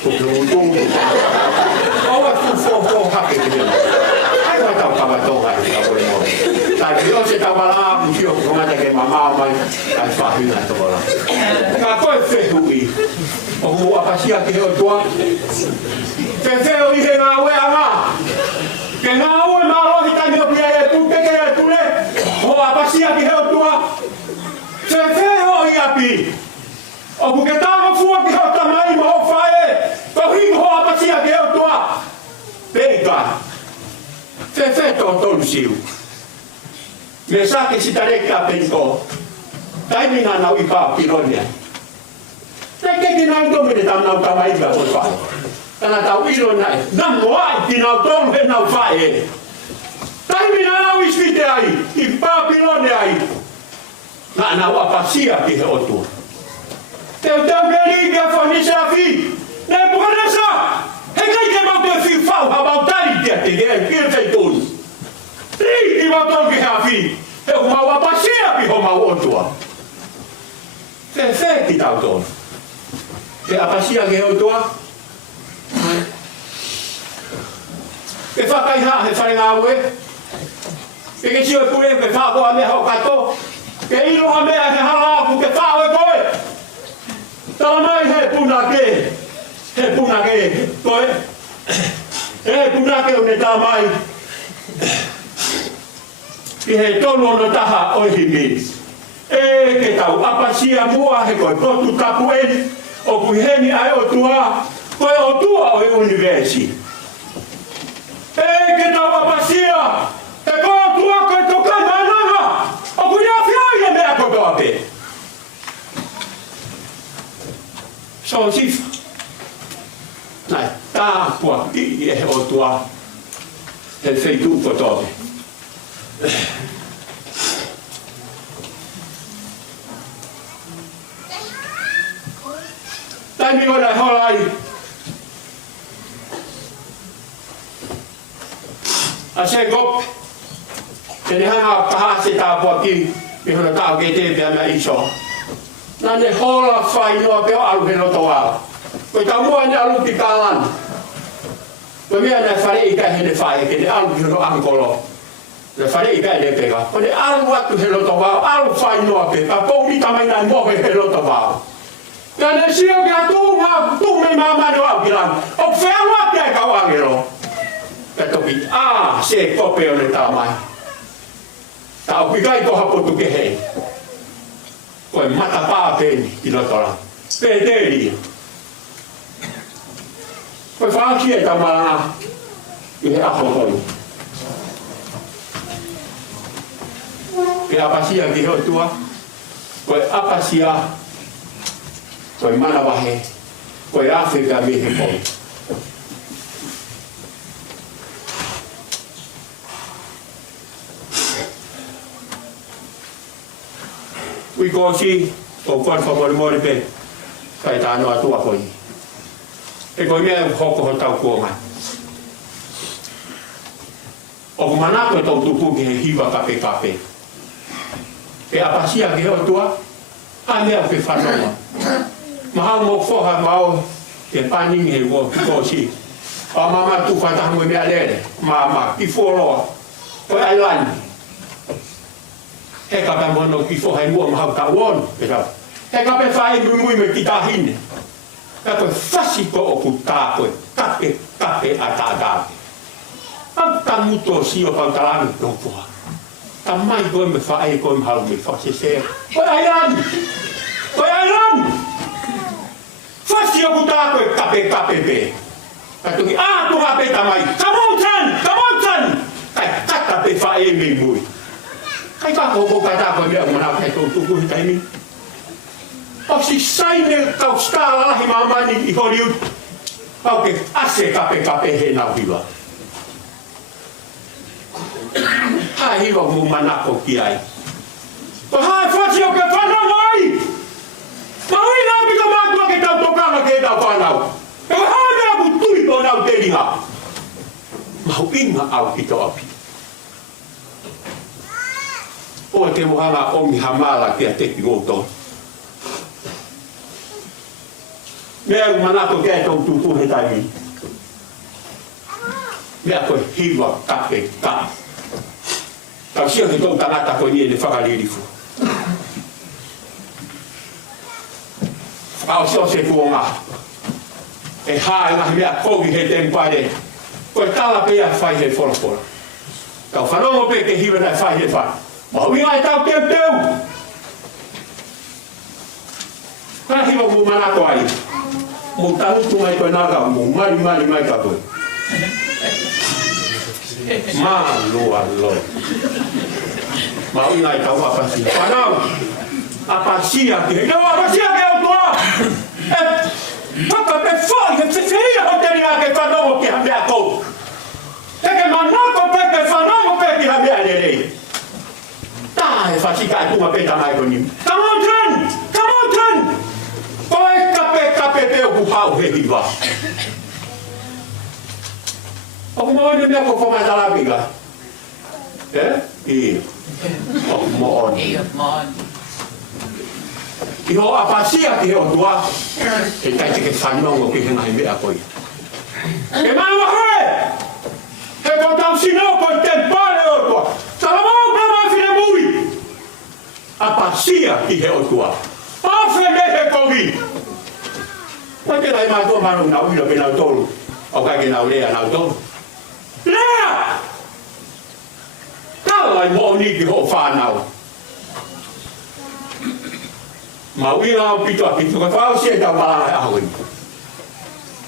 fofo happy. Ai vai tá para tocar. Tapi yo se tava lá, porque eu como é que mamá vai ai fahina to lá. Ka ko fe hui. O mo apasia que eu tua. Te o ihe na we ama. Que na o na lo hita ni pia e tu que e tu le. O apasia que eu tua. Te o iapi. O porque tava fua que eu tamai mo fae. Ko hi ho apasia que eu tua. Pega. Te to siu. Me sa ke sitareka penko. Tai mina na uipa pironia. Tai ke kina ndo me ta na ta mai ga ko fa. Kana ta uiro na. Na moa kina to me na fa e. Tai mina na uispite ai. Ipa pironia ai. Na wa pasia ke otu. Te também que fornece a fi. Ne bukanesa. He kai ke ma te fi fa ha ba tari te feitun. Riiti mä tonkin häfi. Kun mä oon pasiepi homma uotua. Se feetti tautoon. Se apasiake outua. Ke whakai haa he wharenga aue. Ke sio e pure ke whakoa mea hau kato. Ke iloha mea he halaku ke whaoe koe. Tala mai he punake. He punake koe. He punake une tala mai. Ki he tono no taha oihimi. E ke tau apasia mua he koe potu tapu eni. O kui heni ai o tua. Koe o tua o universi. E ke tau apasia. E koe o tua koe tokai mananga. O kui a fiaia mea kotoa pe. So sifa. Nai, tā pua ki e o tua. He feitu kotoa pe. Tai mi ora holai. A se gope. Tene hanga kaha se tāpua ki. Me hona tāo ke te pia mea iso. Nā ne hola whai noa peo alu he roto wā. Koe tā mua ne alu ki kālana. Koe mea ne whare i kai he ne whai ke ne alu ki hono angkolo. Ne whare i kai ne pega. Koe ne alu atu he roto wā. Alu whai noa pe. A kouri tamai nai mohe he roto wā. Ka ne sio ki a tū me mamano au ki lan. O whea wate ai ka wangero. Ka toki, se kope o ne tā mai. Tā o pikai ko hapotu ke hei. Koe mata pā pēni i rotora. Pētēri. Koe whāki e tā marana i he aho hoi. Ke apasia ki hotua. Koe apasia. Koe mana wahe. Koe Afrika mi he koi. Ui kōsi, o kuan whamori pe, kai tāno atua koi. E koi mea hoko ho tau kuonga. O ku manako e tau tupu ki he hiwa kape kape. E apasia ki ho tua, a mea ke whanonga. Mahau mo whoha mao, ke paning he kōsi. A mama tu whataha mo mea lere, mama, ki whoroa, koe ai lani. He kape mono ki whohai mua mahau ka wonu, e tau. He kape whae mui me ki tāhine. Ka koe whasi ko o ku tā koe, kape a tā kāpe. Au ta muto si o pau talangi tōpua. Ta mai koe me whae koe mahau me whase se. Koe ai rani! Koe ai rani! Whasi o ku tā koe kape pe. Ka tuki, tu hape tamai. Come on, son! Kai kata pe whae me mui. Kai ka koko kata koe mea mana kai tō tuku hi taimi. O si saine kau stala lahi mamani i Hollywood. Pau ke ase kape he nau hiwa. Hai hiwa mu manako ki ai. Ko hai whasi o ke whanau ai. Maui nā pita mātua ke tau tokanga ke tau whanau. E hai mea ku tui tō nau te ringa. Mau inga au ki tō api. O te mohanga omi hamala kia teki ngoto. Mea manako kia tau tutu he taimi. Mea koe hiwa kape. Tau sia ke tau tangata koe nie ne whakalirifu. Au sio se fuonga. E hae ngahi mea kogi he tempare. Koe tala pea whai he whorofora. Kau whanongo pe ke hiwa nai whai he whai. Maui ngai tau teu. Ka hiwa mu manako ai. Mu tahutu mai koe naga mu mari mai ka koe. Malua lo. Maui ngai tau apasia. Whanau. Apasia ke. Kau apasia ke au toa. Paka pe whai. Ke whiwhia ho teri a ke whanau ki hamea kou. Eke manako pe ke whanau pe ki hamea nerei. Tai fasika ai tunga peta mai koni. Come on, John! Koe kape pe o kuhau he hiwa. O kumoone mea ko whamai talapiga. O kumoone. Iho apasia ki he o tua. E taite ke whanongo ki henga he mea koi. E maua he! He ko tau sinau koe tempare o tua. Salamau kama fine mui. Apasia ki he o tua. Afe me he kogi. Koe ke lai mātua manu nau ilo pe nau tolu. O kai ke nau lea nau tolu. Lea! Tālai mo ni ki ho whānau. Mau i ngā pito a pito. Ka whāo sia tau malanga e ahoi.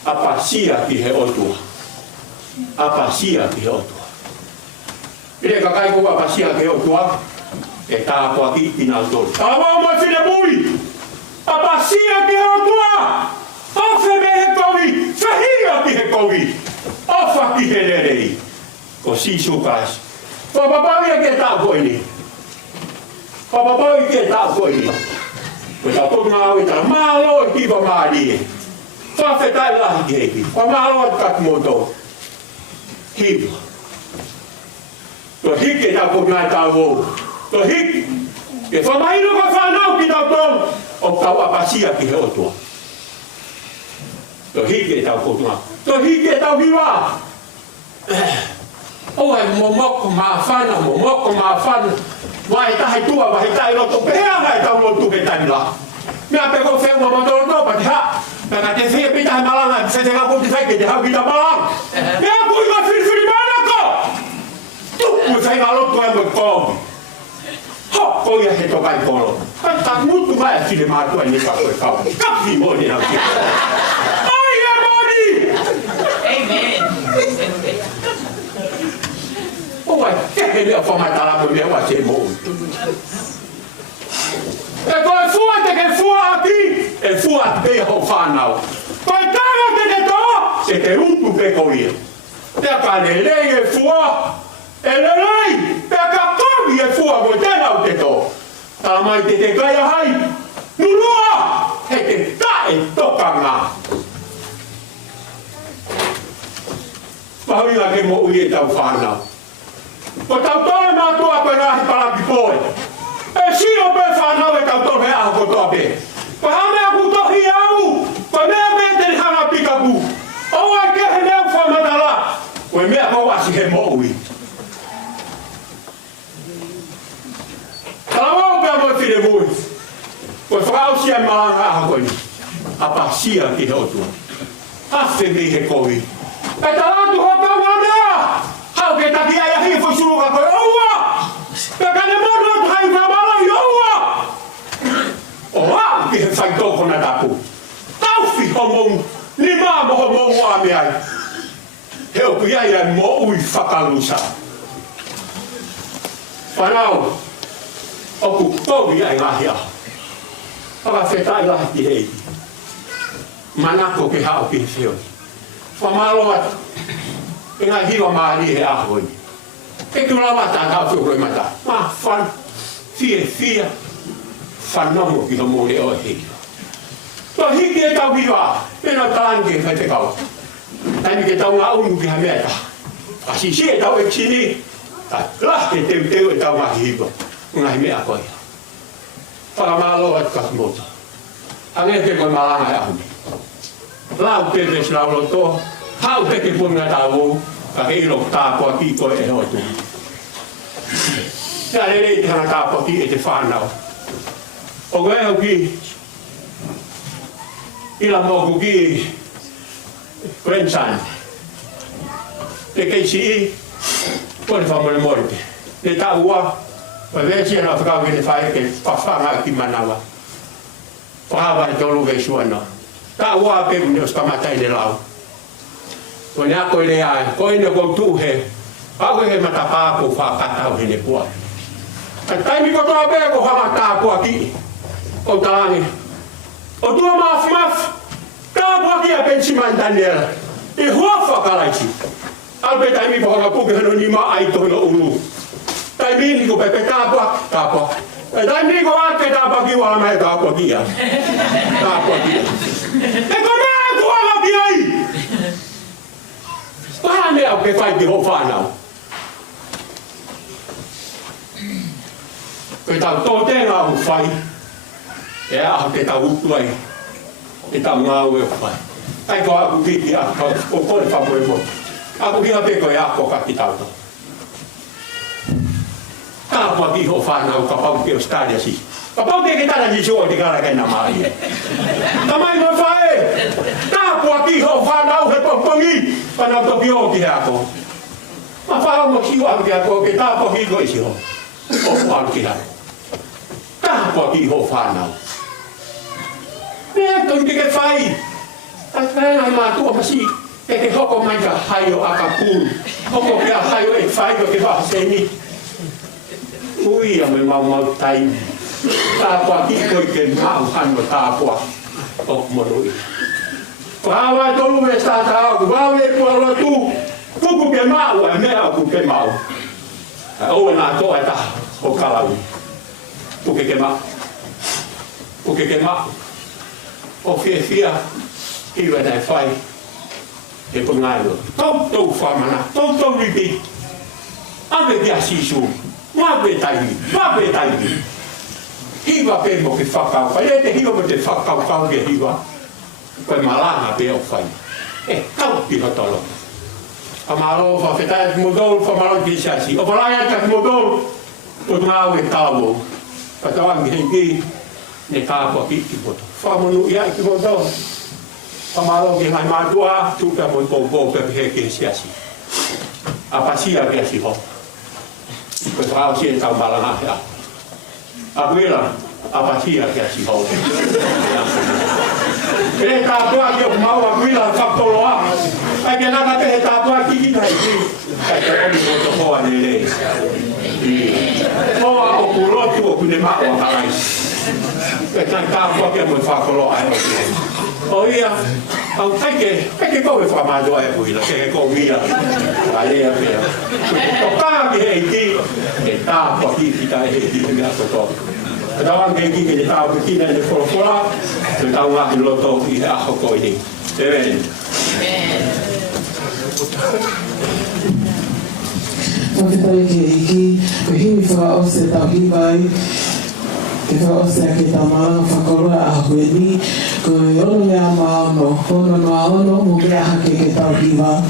Apasia ki he o tua. Apasia ki he o tua. Ire ka kai kua apasia ki he o tua. E tāpua ki i nau tolu. Tāwau mo fine mui! Apasia ki he o tua! Afe me he kogi! Whahia ki he kogi! Afa ki he nerei! Ko sisukas. Whapapau ia ki e tāu koe ni. Whapapau ia ki e tāu koe ni. Ko tā pukuna au i tā mālo i kiwa māri e. Whawhetai lahi ki heki. Wha mālo atu kaku moto. Hiwa. To hiki ta ko ngai ta wo. To hiki. Ke fa mai no ka fa no ki ta ton. O ka wa pasia ki ho to. To hiki ta ko ngai. To hiki ta viva. O ai momoko mafana, momoko mafana. Vai ta hai tua, vai ta ilo to pea vai ta lo tu ke ta la. Me a pego fe mo motor no pa ha. Me ka te fe pita malanga, se te ga ko te fai ke te ha kita malang. Me a ku ga fil mana ko. Tu ku fai ga lo to e mo ko. Ho, ko ia he to kai ko. Ka ta mutu vai fil ma tu ni ka ko ka. Ka fi mo ni na. Ai ya moni. Amen. Ué, que ele forma tá lá pro meu achei bom. É qual foi que foi aqui? É foi até o final. Vai dar que de to, se te tu pecoia. Te canele e foi. Ele lei, te capou e foi botar lá o teto. Tá mais te caia aí. Nulua, é que tá e toca na. Vai lá que mo ia tá o final. O tautore matua pe nahi para ki poe. E si o pe whanau e tautore aho ko toa pe. Ko hame aku tohi au, ko mea me te hanga pikapu. O ai ke he neu whamatala, ko e mea ko wasi he mo ui. Kala mau pe mo fide mui. Ko whakau sia malanga aho ko ni. Apa sia ki he otua. Afe mi he koui. E talatu hopa wanea. Hau ke taki ai hi fo suru ka ko oua. Ka ka ne mono hai ka bala oua. O wa ke fai to kona tapu. Tau fi homo ni ma mo homo wa me ai. He o ku ai mo ui whakalusa. Whanau. O ku togi ai ngahia. Paka whetai lahi ki hei. Manako ke hao ki whio. Whamalo ata. E ngai hiwa maari he ahoi. E kura mata ka whio mata. Ma whan. Fia. Whanomo ki homo le o hei. To hiki e tau hiwa. E na talangi e whai te kau. Taimi ke tau ngā unu ki hamea ta. Asi si e tau e kini. Ta lah ke teu e tau mahi hiwa. Ngahi mea koi. Whakamalo at kakimoto. Ange ke koi malanga e ahumi. Lau pepe slau loto. Hau peke punga tāwou. Ka hei ro tāpua ki koe e hotu. Ia rere te hana tāpua ki e te whanau. O koe au ki. Ila moku ki. Grandson. Te keisi i. Kone whamone morite. Te tāua. Wa vesi ana whakau ke te whae ke whawhanga ki manawa. Whahawa e tolu ve suana. Tāua pe mune os kamatai ne lau. Kone ako ele ai. Koe ne kou tūhe. Au he matapāko whakatau he ne pua. Taimi ko toa pe ko whamatāpua ki. O tāne. O tua maf. Tāpua ki a Benjamin Daniel. E hua whakalaiti. Alpe taimi ko hakapuke hano ni ma ai tohino ulu. Taimi ni ko pepe tāpua. Taimi ko ake tāpua ki wala mai tāpua kia. Tāpua kia. E ko mea ko wala ki ai. Paha mea ke whai ki ho whanau. Koe tau tō tēnā hu whai. E aho ke tau utu ai. E tau ngāu e whai. Ai ko aku piti ako. O kore whamoe mo. Aku ki hape koe ako ka ki tau tau. Tāpua ki ho whanau ka pau ke o stadia si. Ka pau te ke tana jisu o te kara kena mai. Tamai mo whae. Tāpua ki ho whanau he pompongi. Panau toki o ki ako. Ma whao mo kiu aku ki ako ke tāpua ki ko isi ho. O whao ki ako. Tāpua ki ho whanau. Mea tau ke whai. Ai whai ai mātua masi. E ke hoko mai ka haio a ka pūru. Hoko ke a haio e whai ko ke whaseni. Ui a me mau taimi. Tāpua ki koi ke mau hano tāpua. O monoi. Ko hawa tolu me stātau. Wawe kua tu. Kuku ke mau e mea ku ke mau. O nā toa ta o kalau. Kuke ke mau. Kuke ke mau. O fia. Iwa nei whai. E pungairo. Tau whamana. Tau ripi. ave kia sisu, mawe tai. Hiwa pe mo ke whakau, pai e te hiwa mo te whakau ke hiwa, koe malanga pe o whai. Kau piha tolo. A maro fa fetai ki modol fa maro ki siasi. O palaya ka ki modol, o ngā we tāwo. Pa tawangi hengi, ne tāpua ki poto. Fa monu ia ki modol. Pa maro ki ngai mātua, tuka mo tōpō ka pihe ki siasi. A pasia ki asi ho. Koe whao si e tau malanga hea. A buela, a pasia ki asi ho. E tāpua ki o mau a buela whakolo a. Ai ke naka te he tāpua ki ki tai ki. Kai te omi o to hoa ne re. Hoa o kurotu o kune mako a harai. E tai tāpua ki a mo whakolo a e o ia, au taike koe whamātua e puila, ke ko mia, a lea pia. O kāki hei ki, e tāpua ki tai hei ki mea koto. E tawange ki ke tāpua ki nei te whorofora, te tau ngāki loto i he aho koe ni. Amen. Whakatau ki e iki, ko himi whakaose tau hiwai, ke whaose a ke tamanga whakoroa a hueni, ko e ono mea maono, ono no aono, mo mea hake ke tau hiwa.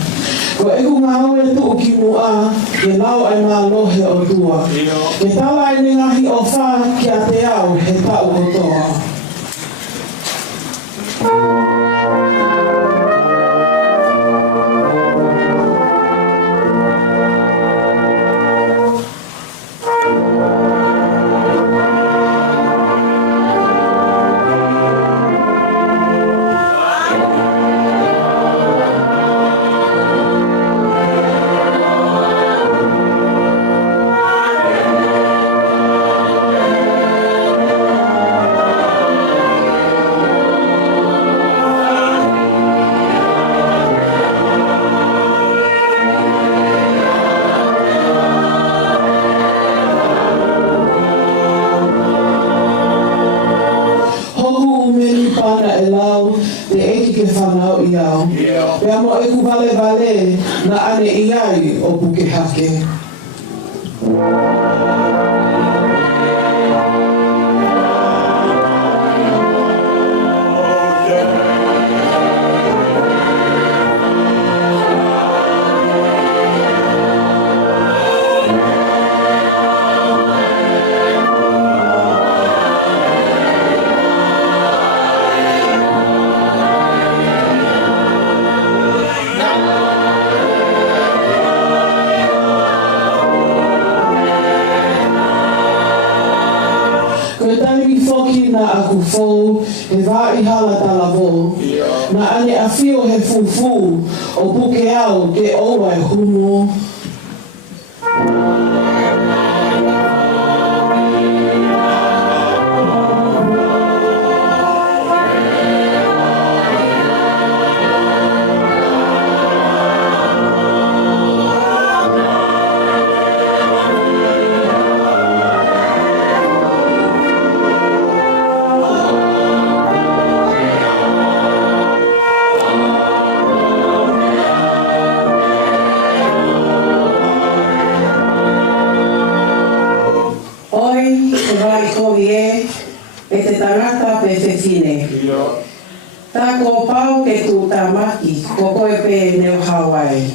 Ko e kunga au e tuu ki mua, ke lau ai ngā lohe o tua. Ke tawa ai ni ngahi o wha ki a te au he tau o toa. Pea mo e ku vale na ane iai o puke hake. Aku fou, e wā i hala talavo. Na ane a whio he fufu, o puke au ke oua e humo. E te tangata pe whewhine. Tā ko pau ke tū tā maki, ko koe pe neo Hawaii.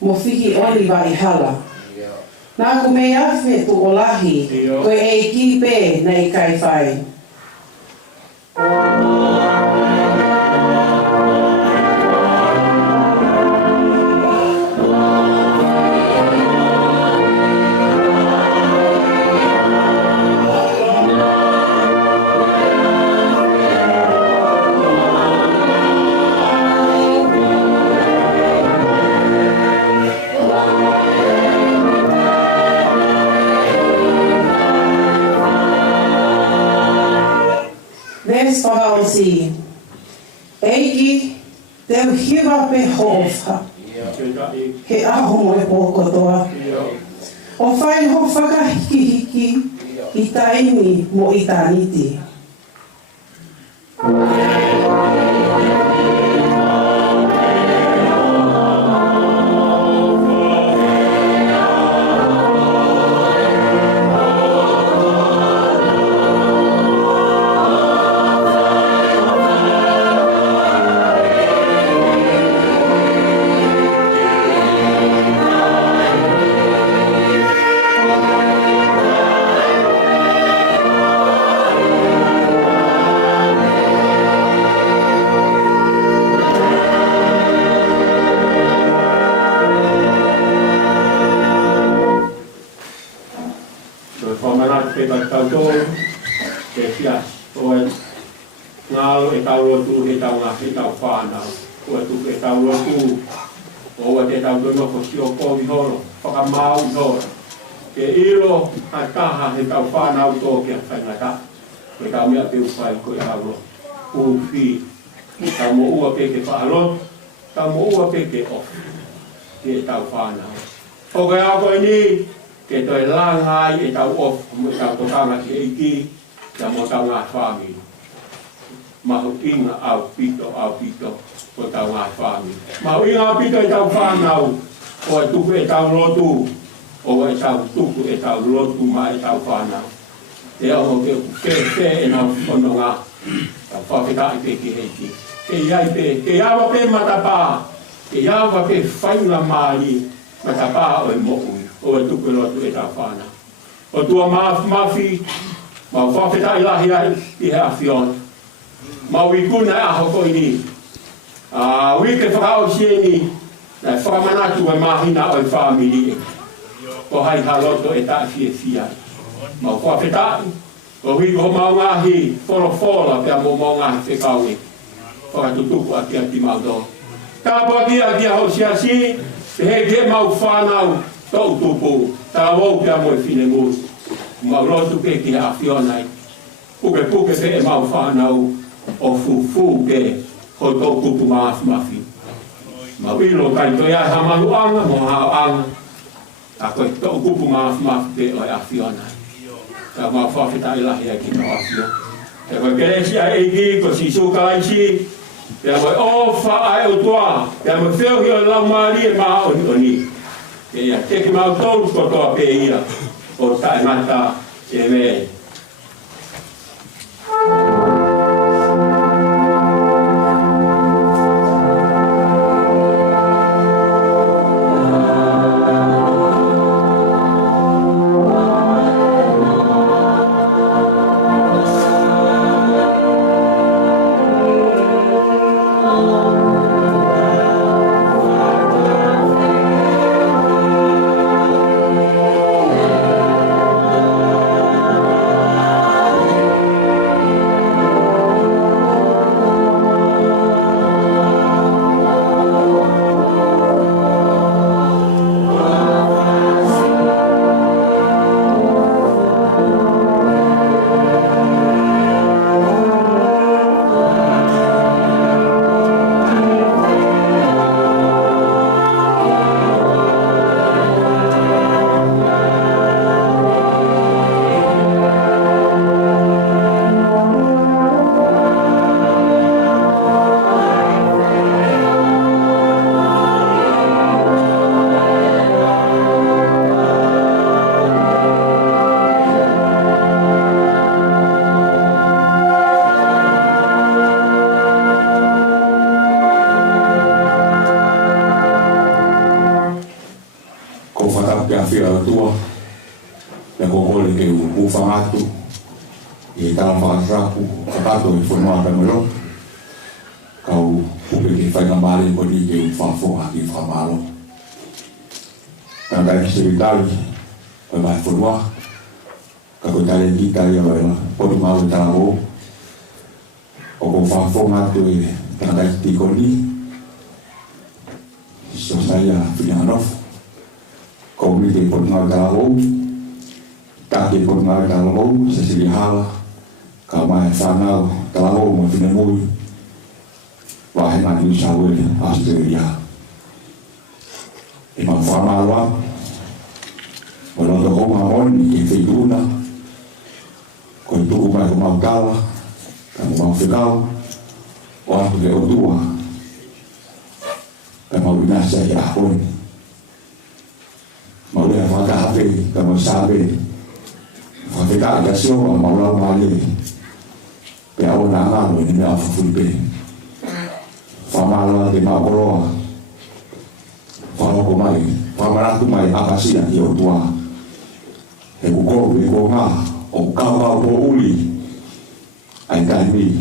Mo whiki oliva I hala. Nā ko me awhi tu o lahi, koe e ki pē nei kai whai. si. Eiki, teu hiwa pe hofa. He aho mo e pōkotoa. O whai ho whakahiki i taimi mo i tāniti. Ke toi langai e tau of mo tau tokanga ki eiki ya mo tau ngā whāmi. Mahu inga au pito o tau ngā whāmi. Mahu inga au pito e tau whānau o e tuku e tau lotu o e tau tuku e tau lotu ma e tau whānau. Te au ke e nau whono ngā tau whawhita i pe ki heiki. Ke iai pe, ke iawa pe matapā, ke iawa pe whainga māri matapā o e moku. O e tuku lotu e tā whāna. O tua mafi, ma whawheta i lahi ai i he awhiona. Ma wikuna e aho koi ni. Wike whakao sieni, na whakamanatu e mahina o e whamiri. O hai haloto e tā fie fia. Ma whawheta i. O wiko ho maungahi, whora pia mo maungahi whekaui. Whakatutuku a kia ti maudo. Tāpua kia ho siasi, he ke mau whanau. Tau tupu, tā wau pia mo e whine mūs. Mau rotu ke ki a whionai. Puke pe e mau whanau o fufu ke ho tau tupu mafi. Mau ilo kai toi ai hamalu anga mo hao anga. A koe tau tupu mafi pe o e a whionai. Tā mau whawhita i lahi ai ki tau a whio. Te koe keresi a eiki ko si sukalaisi. Te koe o wha ai o toa. Te koe whiohi o lau maari e maha o ni. Ia, teki mau tolu kotoa pe ia o tae mata e me. whia tua e kokole ke u whangatu i tala whakarapu whakato i whanua kamero kau upe ke whainga mare ko ni ke u whawhoa ki whamalo kanda ki se vitali koe mai whanua ka koe tale ki tali a waila poti mau i tala o ko whawhoa tu i kanda ki tiko ni so saya Filianof komite por nada o take por nada o se se hala ka mai whanau talaho mo whine mui wahe mani New South Wales Australia e ma whamaloa o loto honga honi ki whituna ko i tuku mai ko mautala ka mo mawhikau o atu ke o tua ka mawinasa i ahoni mawinasa whakahape ka mawsabe whakita ka sio wa maulau male pe au na ngalo ni mea whafuripe whamaloa te maokoroa whanoko mai whamaratu mai akasia i o tua e kukoro e ko ngā o kukau po uli ai kai mi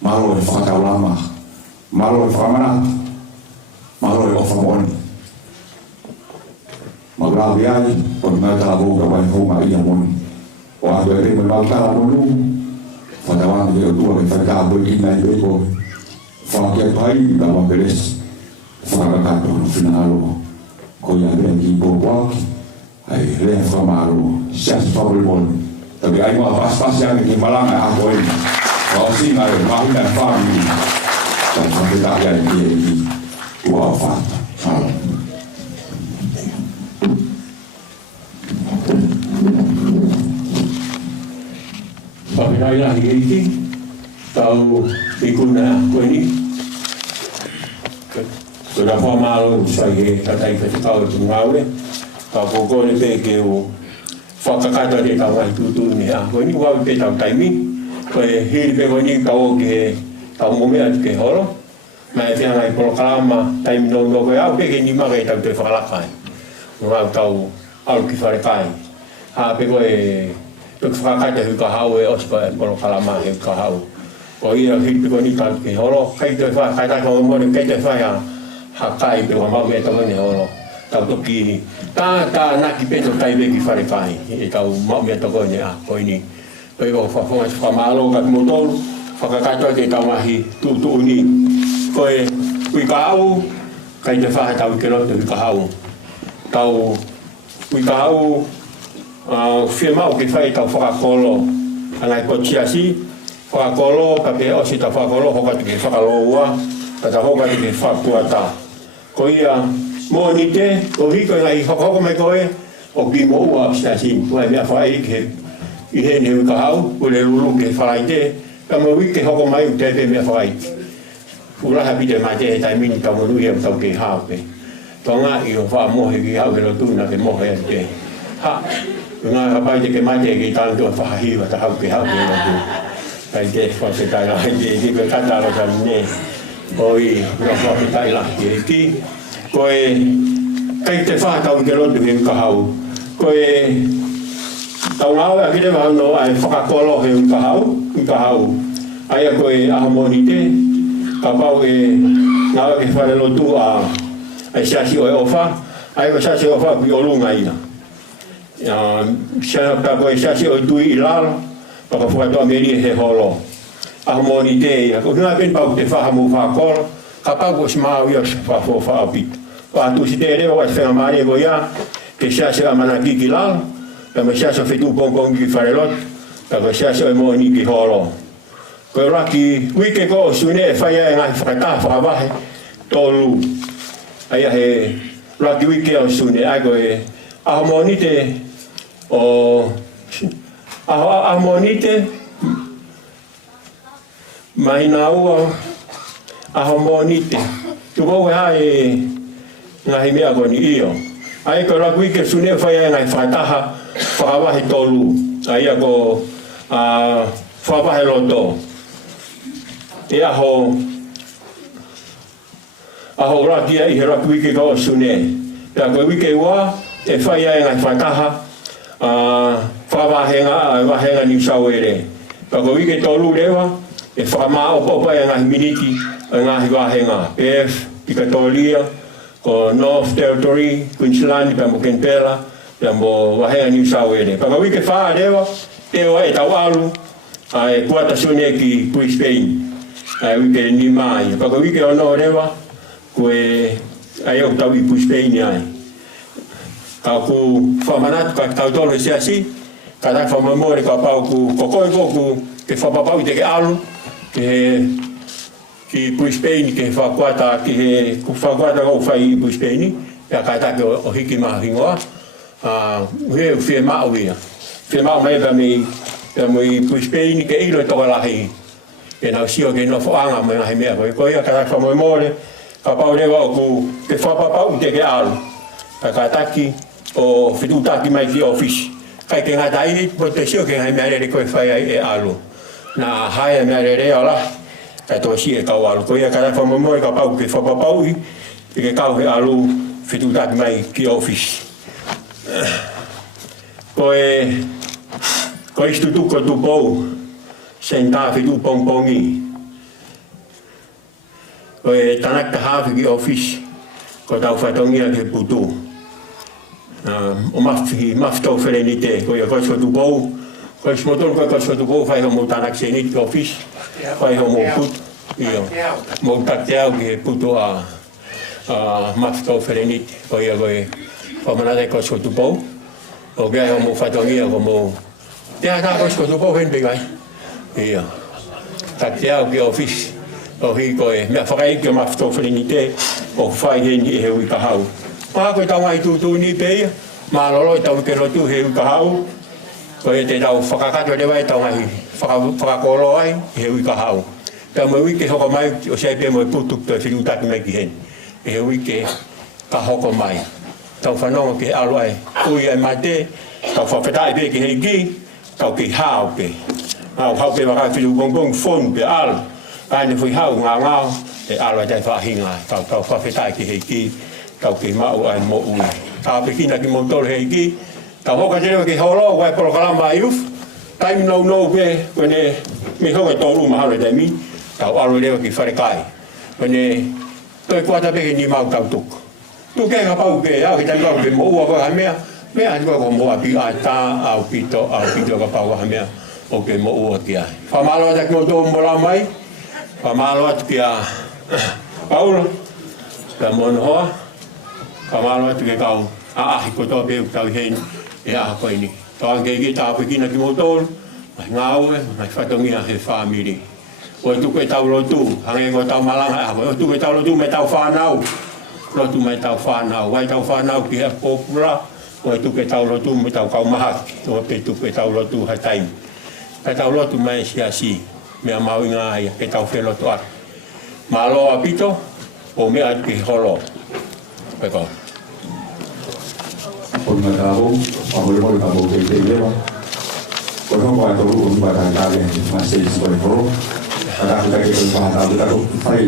malo e whakaulama malo e whamaratu malo e whamoni maglawi ai o ngā kalabo ka wai honga i a moni o atu e rima mau kalabonu whakawangi e o tua e whakabo i kina i beko whakia pai ka waperes whakakato no finalo ko ia rea ki po waki ai rea whamaro siasi whauribon tabi ai mua pas-pas yang ki malanga a koe o singa e mahina e whami tai whakitaki ai ki e ki ua o whata Papirai lahi eiti, tau ikuna koe ni. Kura whamalo sai he katai whatikau tu ngaure, ka pokone pe ke o whakakata de tau ai tutu ni a koe ni wau pe tau taimi, koe hiri pe koe ni ka o ke tau momea ke horo, mai te angai polokalama taimi no koe au pe ke ni maka e tau te whakalakai, ngau tau au ki wharekai, ha pe koe tuk whakakata hu ka hau e osi koe polokalama he ka hau, ko ia hiri pe koe ni tau ke horo, kai te whakakata koe mone kai te whaya, hakai pe wa mau me tau ne holo tau toki ta naki pe tau tai ki whare kai e tau mau me tau ne a koe ni koe o whafonga te whamalo ka motolu whakakaitoa te tau mahi tu ni koe kui ka au kai te whaha tau ke roto kui ka hau tau kui ka hau whia mau ke whai tau whakakolo angai ko chiasi whakakolo ka pe osi tau whakakolo hoka te ke whakaloa ka ta hoka te ke whakuata ko ia mo ni te o hiko ngai hoko mai koe o ki mo ua stasi ko ia fai ke i he ne ka hau o le lulu ke fai te ka mo wi ke hoko mai te pe me fai ura hapi te mai te tai mini ka mo ru ia tau ke ha pe tonga i o fa mo he ki hau ke lo tu na ke mo he te ha nga hapai te ke mai te ke tanto fa hi wa ta hau ke lo tu kai te fa se ta la he ki ke kata lo ta ne oi rofa ki tai la ki koe kai te wha tau ke rotu he ka hau koe tau ngau a kire wau no ai whakakolo he ka hau ai a koe ahamoni te ka pau e ngau ke whare lotu a ai siasi o e ofa ai ko siasi ofa kui olunga ina ka koe siasi o tui i lalo paka whakatoa meri he holo ahamoni te ia ko huna pen pau te whahamu whakakolo ka pau ko smau ios whafo whaapit wa tu si te rewa wa whenga maare ko ia ke siasi a mana ki lalo ka me siasi o whetu kongkong ki wharelot ka ko siasi o mo ni ki holo ko raki wike ko sune e whaia e ngai whakata whakawahe tolu aia he raki wike o sune ai ko e ahamonite o ahamonite mai na ua ahamonite tu ko e ngahi mea ko ni iyo ai ko raki wike sune whaia e ngai whakataha whakawahe tolu aia ko whawahe loto e aho rakia i he raku wike kao sune pia koe wike ua e whaia e ngai whakaha whawahenga New South Wales pia koe wike tolu rewa e whakama opa e ngai miniti e ngai wahenga PF Pikatolia ko North Territory Queensland pia mo Kenpela pia mo wahenga New South Wales pia koe wike whaa rewa e oa e tau alu e kuata sune ki Brisbane ai wike ni mai pa ko wike ono rewa ko e ai o tau i Brisbane ai ka ku famanat ka tau tolo siasi Kada fa mo mo ka pau ku ko ke fa pau te ke alu ki Brisbane ke fa kwata ki ku fa kwata ko fa i Brisbane ya kada ke o hiki ma hingoa we fe ma wi fe ma mai ba mi i Brisbane ke ilo to la hi e na sio ke no fa anga me ha me ko ya kada fa mo mo ka pau le ku ke fa pau te ke alu kada ki o fiduta ki mai ki office kai ke ngadai protection ke hai mere ko fai e alu na hai mere ala ka to si e ka alu ko ia ka fa mo ka pau ke fa pau i ke ka ke alu fiduta ki mai ki office ko isto tu ko tu pou senta fidu pompongi ko tanak ka ha ki office ko tau fa tongia ke putu o mafto ferenite ko ia ko so tu bou ko is motor ko so tu bou fai mo tanak senit ko office fai mo put io mo takteo ke puto a mafto ferenite ko ia ko manade ko so tu bou o ga mo fatongia ko mo ya ta ko so tu bou hen begai ia takteo ke office o hi ko e me farai ke mafto ferenite o fai hen e wi ka hau pa ko ta mai tu ni pe ma lo ta ke lo tu he ka hau ko e te dau whakakato de vai ta mai whakakolo ai he wi ka hau ta mo wi ke ho mai o sai pe mo putu pe fiu ta me ki hen he wi ke ka ho ko mai ta whanonga ke alo ai ui ai mate ta whawhetai pe ki he ki ta ki hau pe hau pe waka fiu gong fon pe al ai ne fui hau ngā e alo ai tai whahinga ta whawhetai ki he ki tau ke mau ai mo ui. Ta pekina ki motor hei ki, ta hoka te rewa ki holo, wai polo kalama iuf, taim no pe, wene me honga tōru mahalo te mi, tau alo rewa ki wharekai. Wene, toi kuata peke ni mau tau tuk. Tu ke ka pau ke, au ki tai pau ke mo ua koe hamea, mea ati koe ko mo api ai tā, au pito ka pau hamea, o ke mo ua ki ai. Whamalo ata ki mo tō mbola mai, whamalo ata ki a Paulo, ka mono hoa, kamalo atu ke kau ahi ko tō peu tau hen e aha koe ni. Tō anke ki tā pekina ki motoro, mai ngāue, mai whatongia he whāmiri. O e tuku e tau lotu, hange ko tau malanga e o tuku e tau lotu me tau whānau. Lotu me tau whānau, wai tau whānau ki he pōpura, o e tuku e tau lotu me tau kau mahaki. O e tuku e tau lotu hai taimi. Kai tau lotu mai si mea mau inga ai, ke tau whelotu atu. Malo apito, o mea atu ki holo. Pekau. Con người ta bố, còn người ta bố cái lewa. Còn không phải tôi cũng phải là cái mà xây dựng rồi, và đang cái cái mà ta phải